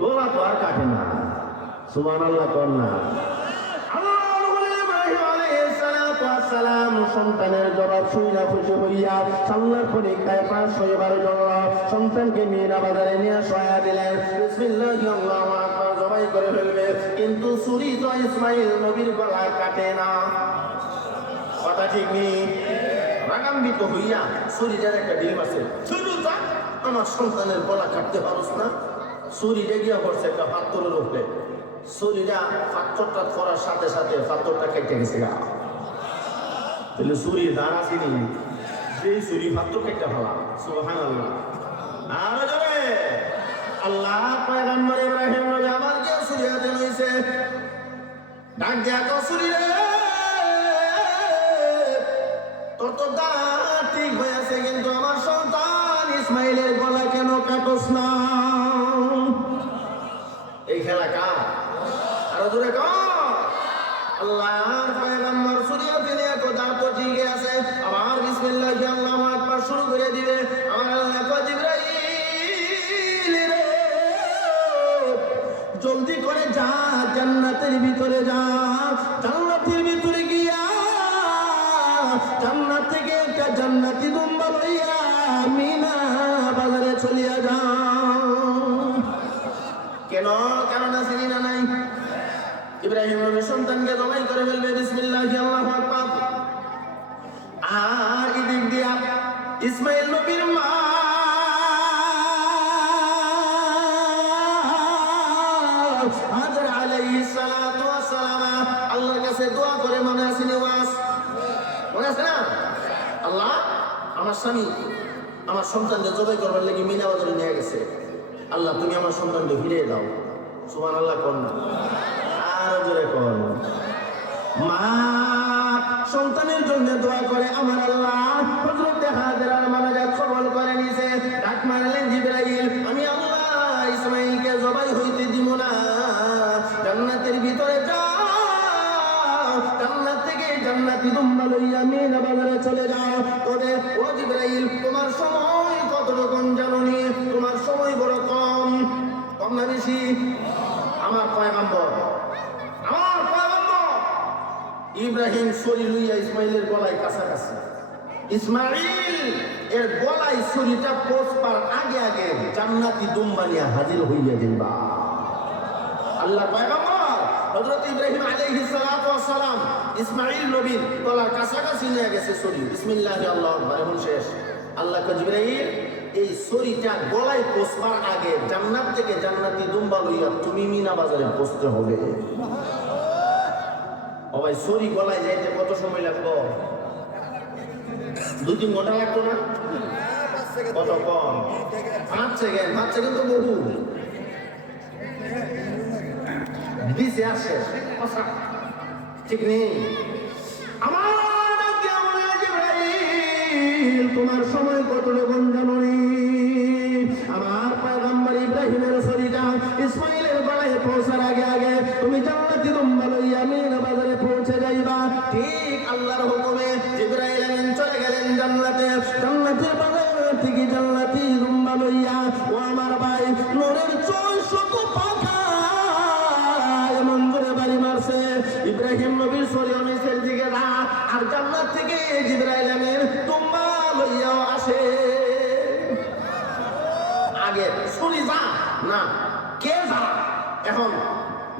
গোলা তো আর কাটে না সুবহানাল্লাহ কর না সন্তানের জবাব শুইনা খুশি হইয়া সাল্লার পরীক্ষায় পাশ হইবার জন্য সন্তানকে মিনা বাজারে নিয়ে সহায় দিলেন বিসমিল্লাহি আল্লাহু আকবার জবাই করে ফেলবে কিন্তু ছুরি তো ইসমাইল নবীর গলা কাটে না কথা ঠিক নেই রাগান্বিত হইয়া ছুরিটার একটা ডিম আছে শুরু যাক আমার সন্তানের গলা কাটতে পারোস না ছুরিটা গিয়া পড়ছে একটা পাথরের উপরে ছুরিটা পাথরটা করার সাথে সাথে পাথরটা কেটে গেছে তাহলে ছুরি দাঁড় আসেনি সেই ছুরি পাথর কেটে ফেলা সুবহানাল্লাহ আর জোরে আল্লাহ পয়গম্বর ইব্রাহিম নবী আমার যে ছুরি হাতে লইছে ডাক দিয়া তো ছুরি রে তত দাঁত ঠিক হয়েছে কিন্তু আমার সন্তান ইসমাইলের গলা কেন কাটস না এই খেলা কা আরো জোরে কর আল্লাহর পয়গম্বর সুরিয়া ফেলে তো দাঁত তো ঠিক আছে আবার বিসমিল্লাহি আল্লাহু আকবার শুরু করে দিবে আমার আল্লাহ কয় জিবরাইল রে জলদি করে যা জান্নাতের ভিতরে যা জান্নাতের ভিতরে গিয়া জান্নাত থেকে একটা জান্নাতি দুম্বা লইয়া মিনা বাজারে চলিয়া যাও কেন কারণ আছে না নাই ইব্রাহিম নবীর সন্তানকে জবাই করে ফেলবে বিসমিল্লাহি আল্লাহু আকবার আর এদিক দিয়া ইসমাইল নবীর মা হাজর আলাইহিস সালাতু ওয়াস সালাম আল্লাহর কাছে দোয়া করে মনে আছে নিওয়াজ মনে আছে না আল্লাহ আমার স্বামী আমার সন্তানকে জবাই করবার লাগি মিনা বাজারে নিয়ে গেছে আল্লাহ তুমি আমার সন্তানকে ফিরিয়ে দাও সুবহানাল্লাহ কর না আর জোরে কর মা সন্তানের জন্য দোয়া করে আমার আল্লাহ হযরত হাজরার মানাজাত কবুল করে নিছে ডাক মারলেন জিবরাইল আমি আল্লাহ ইসমাইলকে জবাই হইতে দিব না জান্নাতের ভিতরে যাও জান্নাত থেকে জান্নাতি দুম্বা লইয়া মিনা বাজারে চলে যাও তবে ও জিবরাইল তোমার সময় কতটুকু জানোনি তোমার সময় বড় কম কম না বেশি আমার পয়গম্বর ইব্রাহিম ছুরি লইয়া ইসমাইলের গলায় কাছাকাছি ইসমাইল এর গলায় ছুরিটা পৌঁছবার আগে আগে জান্নাতি দুম্বা নিয়ে হাজির হইয়া যাইবা আল্লাহ পয়গম্বর হযরত ইব্রাহিম আলাইহিস সালাতু ওয়াস সালাম ইসমাইল নবীর গলার কাছাকাছি নিয়ে গেছে ছুরি বিসমিল্লাহি আল্লাহু আকবার এখন শেষ আল্লাহ কয় জিবরাইল এই ছুরিটা গলায় পৌঁছবার আগে জান্নাত থেকে জান্নাতি দুম্বা লইয়া তুমি মিনা বাজারে পৌঁছতে হবে ও ভাই ছুরি গলায় যাইতে কত সময় লাগবে 2-3 ঘন্টা লাগতো না কত কম 5 সেকেন্ড তো বহু দিছে আসে ঠিক নেই আমার জিবরাইল তোমার সময় কত লোকন জানোনি আমার পয়গম্বর ইব্রাহিমের ছুরিটা ইসমাইলের গলায় পৌঁছার আগে আগে তুমি জান্নাতি দুম্বা লইয়া মিনা বাজারে পৌঁছে যাইবা ঠিক আল্লাহর হুকুমে জিবরাইল আমিন চলে গেলেন জান্নাতের বাজার থেকে জান্নাতি দুম্বা লইয়া ও আমার ভাই নূরের 600 পাখা এমন করে বাড়ি মারছে ইব্রাহিম নবীর শরীর নিচের দিকে না আর জান্নাত থেকে জিবরাইল আমিন দুম্বা লইয়া আসে যা না, কে যা? এখন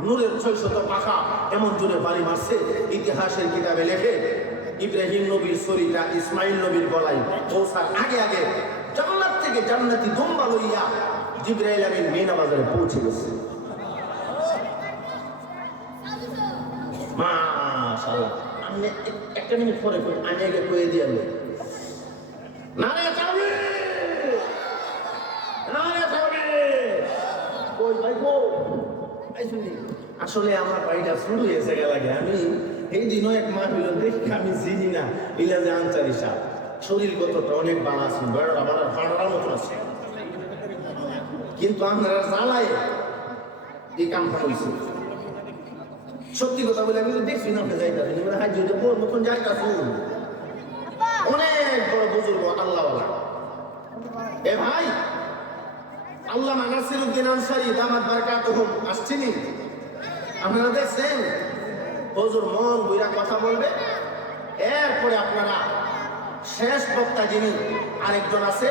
নূরের 600 পাখা এমন জোরে বাড়ি মারছে, ইতিহাসের কিতাবে লেখে ইব্রাহিম নবীর ছড়িটা ইসমাইল নবীর গলায় পৌঁছার আগে আগে জান্নাত থেকে জান্নাতি দুম্বা লইয়া জিবরাইল আমিন মিনা বাজারে পৌঁছে গেছে। মাশাআল্লাহ। আমি একটা মিনিট পরে কই আমি আগে কয়ে দিয়ালে নারে তাকবীর, নারে তাকবীর। কই ভাই গো আইছুনি? আসলে আমার বাড়িটা শুরু হয়েছে লাগে। আমি এই দিনও এক মা হইল দেখি আমি চিনি না ইলা যে আনচারি সাপ শরীরগতটা অনেক ভালো আছে, ফাড়ার মতো আছে, কিন্তু আমরা জ্বালায় এই কামটা হয়েছে। সত্যি কথা বলে আমি তো দেখছি না যাইতে হাজ মতন জায়গা শুন অনেক বড় বুজুর্গ আল্লাহওয়ালা। এ ভাই আল্লামা নাসিরউদ্দিন আনসারী দামাত বারাকাতুহুম আসছেনি, আপনারা দেখছেন? হুজুর মন বইরা কথা বলবে, এরপরে আপনারা শেষ বক্তা যিনি আরেকজন আছে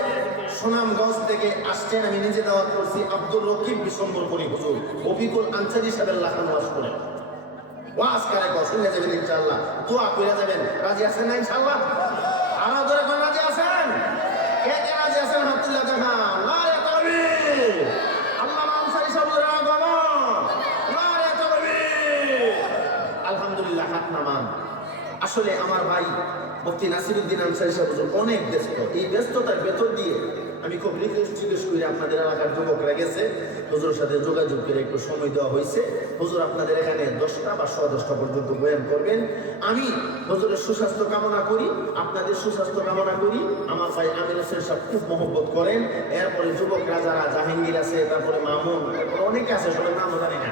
সুনামগঞ্জ থেকে আসছেন, আমি নিজে দাওয়াত করছি, আব্দুর রকিব বিশ্বম্বরপুরী হুজুর অবিকুল আনসারী সাহেবের লেখা ওয়াজ করে ওয়াজ করে শুনে যাবেন ইনশাআল্লাহ, দোয়া করে যাবেন। রাজি আছেন না ইনশাআল্লাহ? আরো ধরে কোন রাজি আছেন? কে কে রাজি আছেন? হাত তুলে দেখান। নারে তাকবীর। আল্লামা আনসারী সাহেবের আগমন। নারে তাকবীর। আলহামদুলিল্লাহ। হাত নামান। আসলে আমার ভাই মুফতি নাসিরউদ্দিন আনসারী সাহেব অনেক ব্যস্ত, এই ব্যস্ততার ভেতর দিয়ে আমি খুব রিকোয়েস্ট জিজ্ঞেস করি আপনাদের এলাকার যুবকরা গেছে, হুজুরের সাথে যোগাযোগ করে একটু সময় দেওয়া হয়েছে। হুজুর আপনাদের এখানে 10টা বা 10:15 পর্যন্ত বয়ান করবেন। আমি হুজুরের সুস্বাস্থ্য কামনা করি, আপনাদের সুস্বাস্থ্য কামনা করি। আমার ভাই আমির হোসেন সাহেব খুব মহব্বত করেন। এরপরে যুবকরা যারা জাহাঙ্গীর আছে, তারপরে মামুন, এরপরে অনেকে আছে, সবাই নাম জানি না,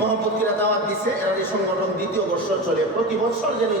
মহব্বত করে দাওয়াত দিছে। এর এই সংগঠন 2য় বর্ষ চলে, প্রতি বছর যেন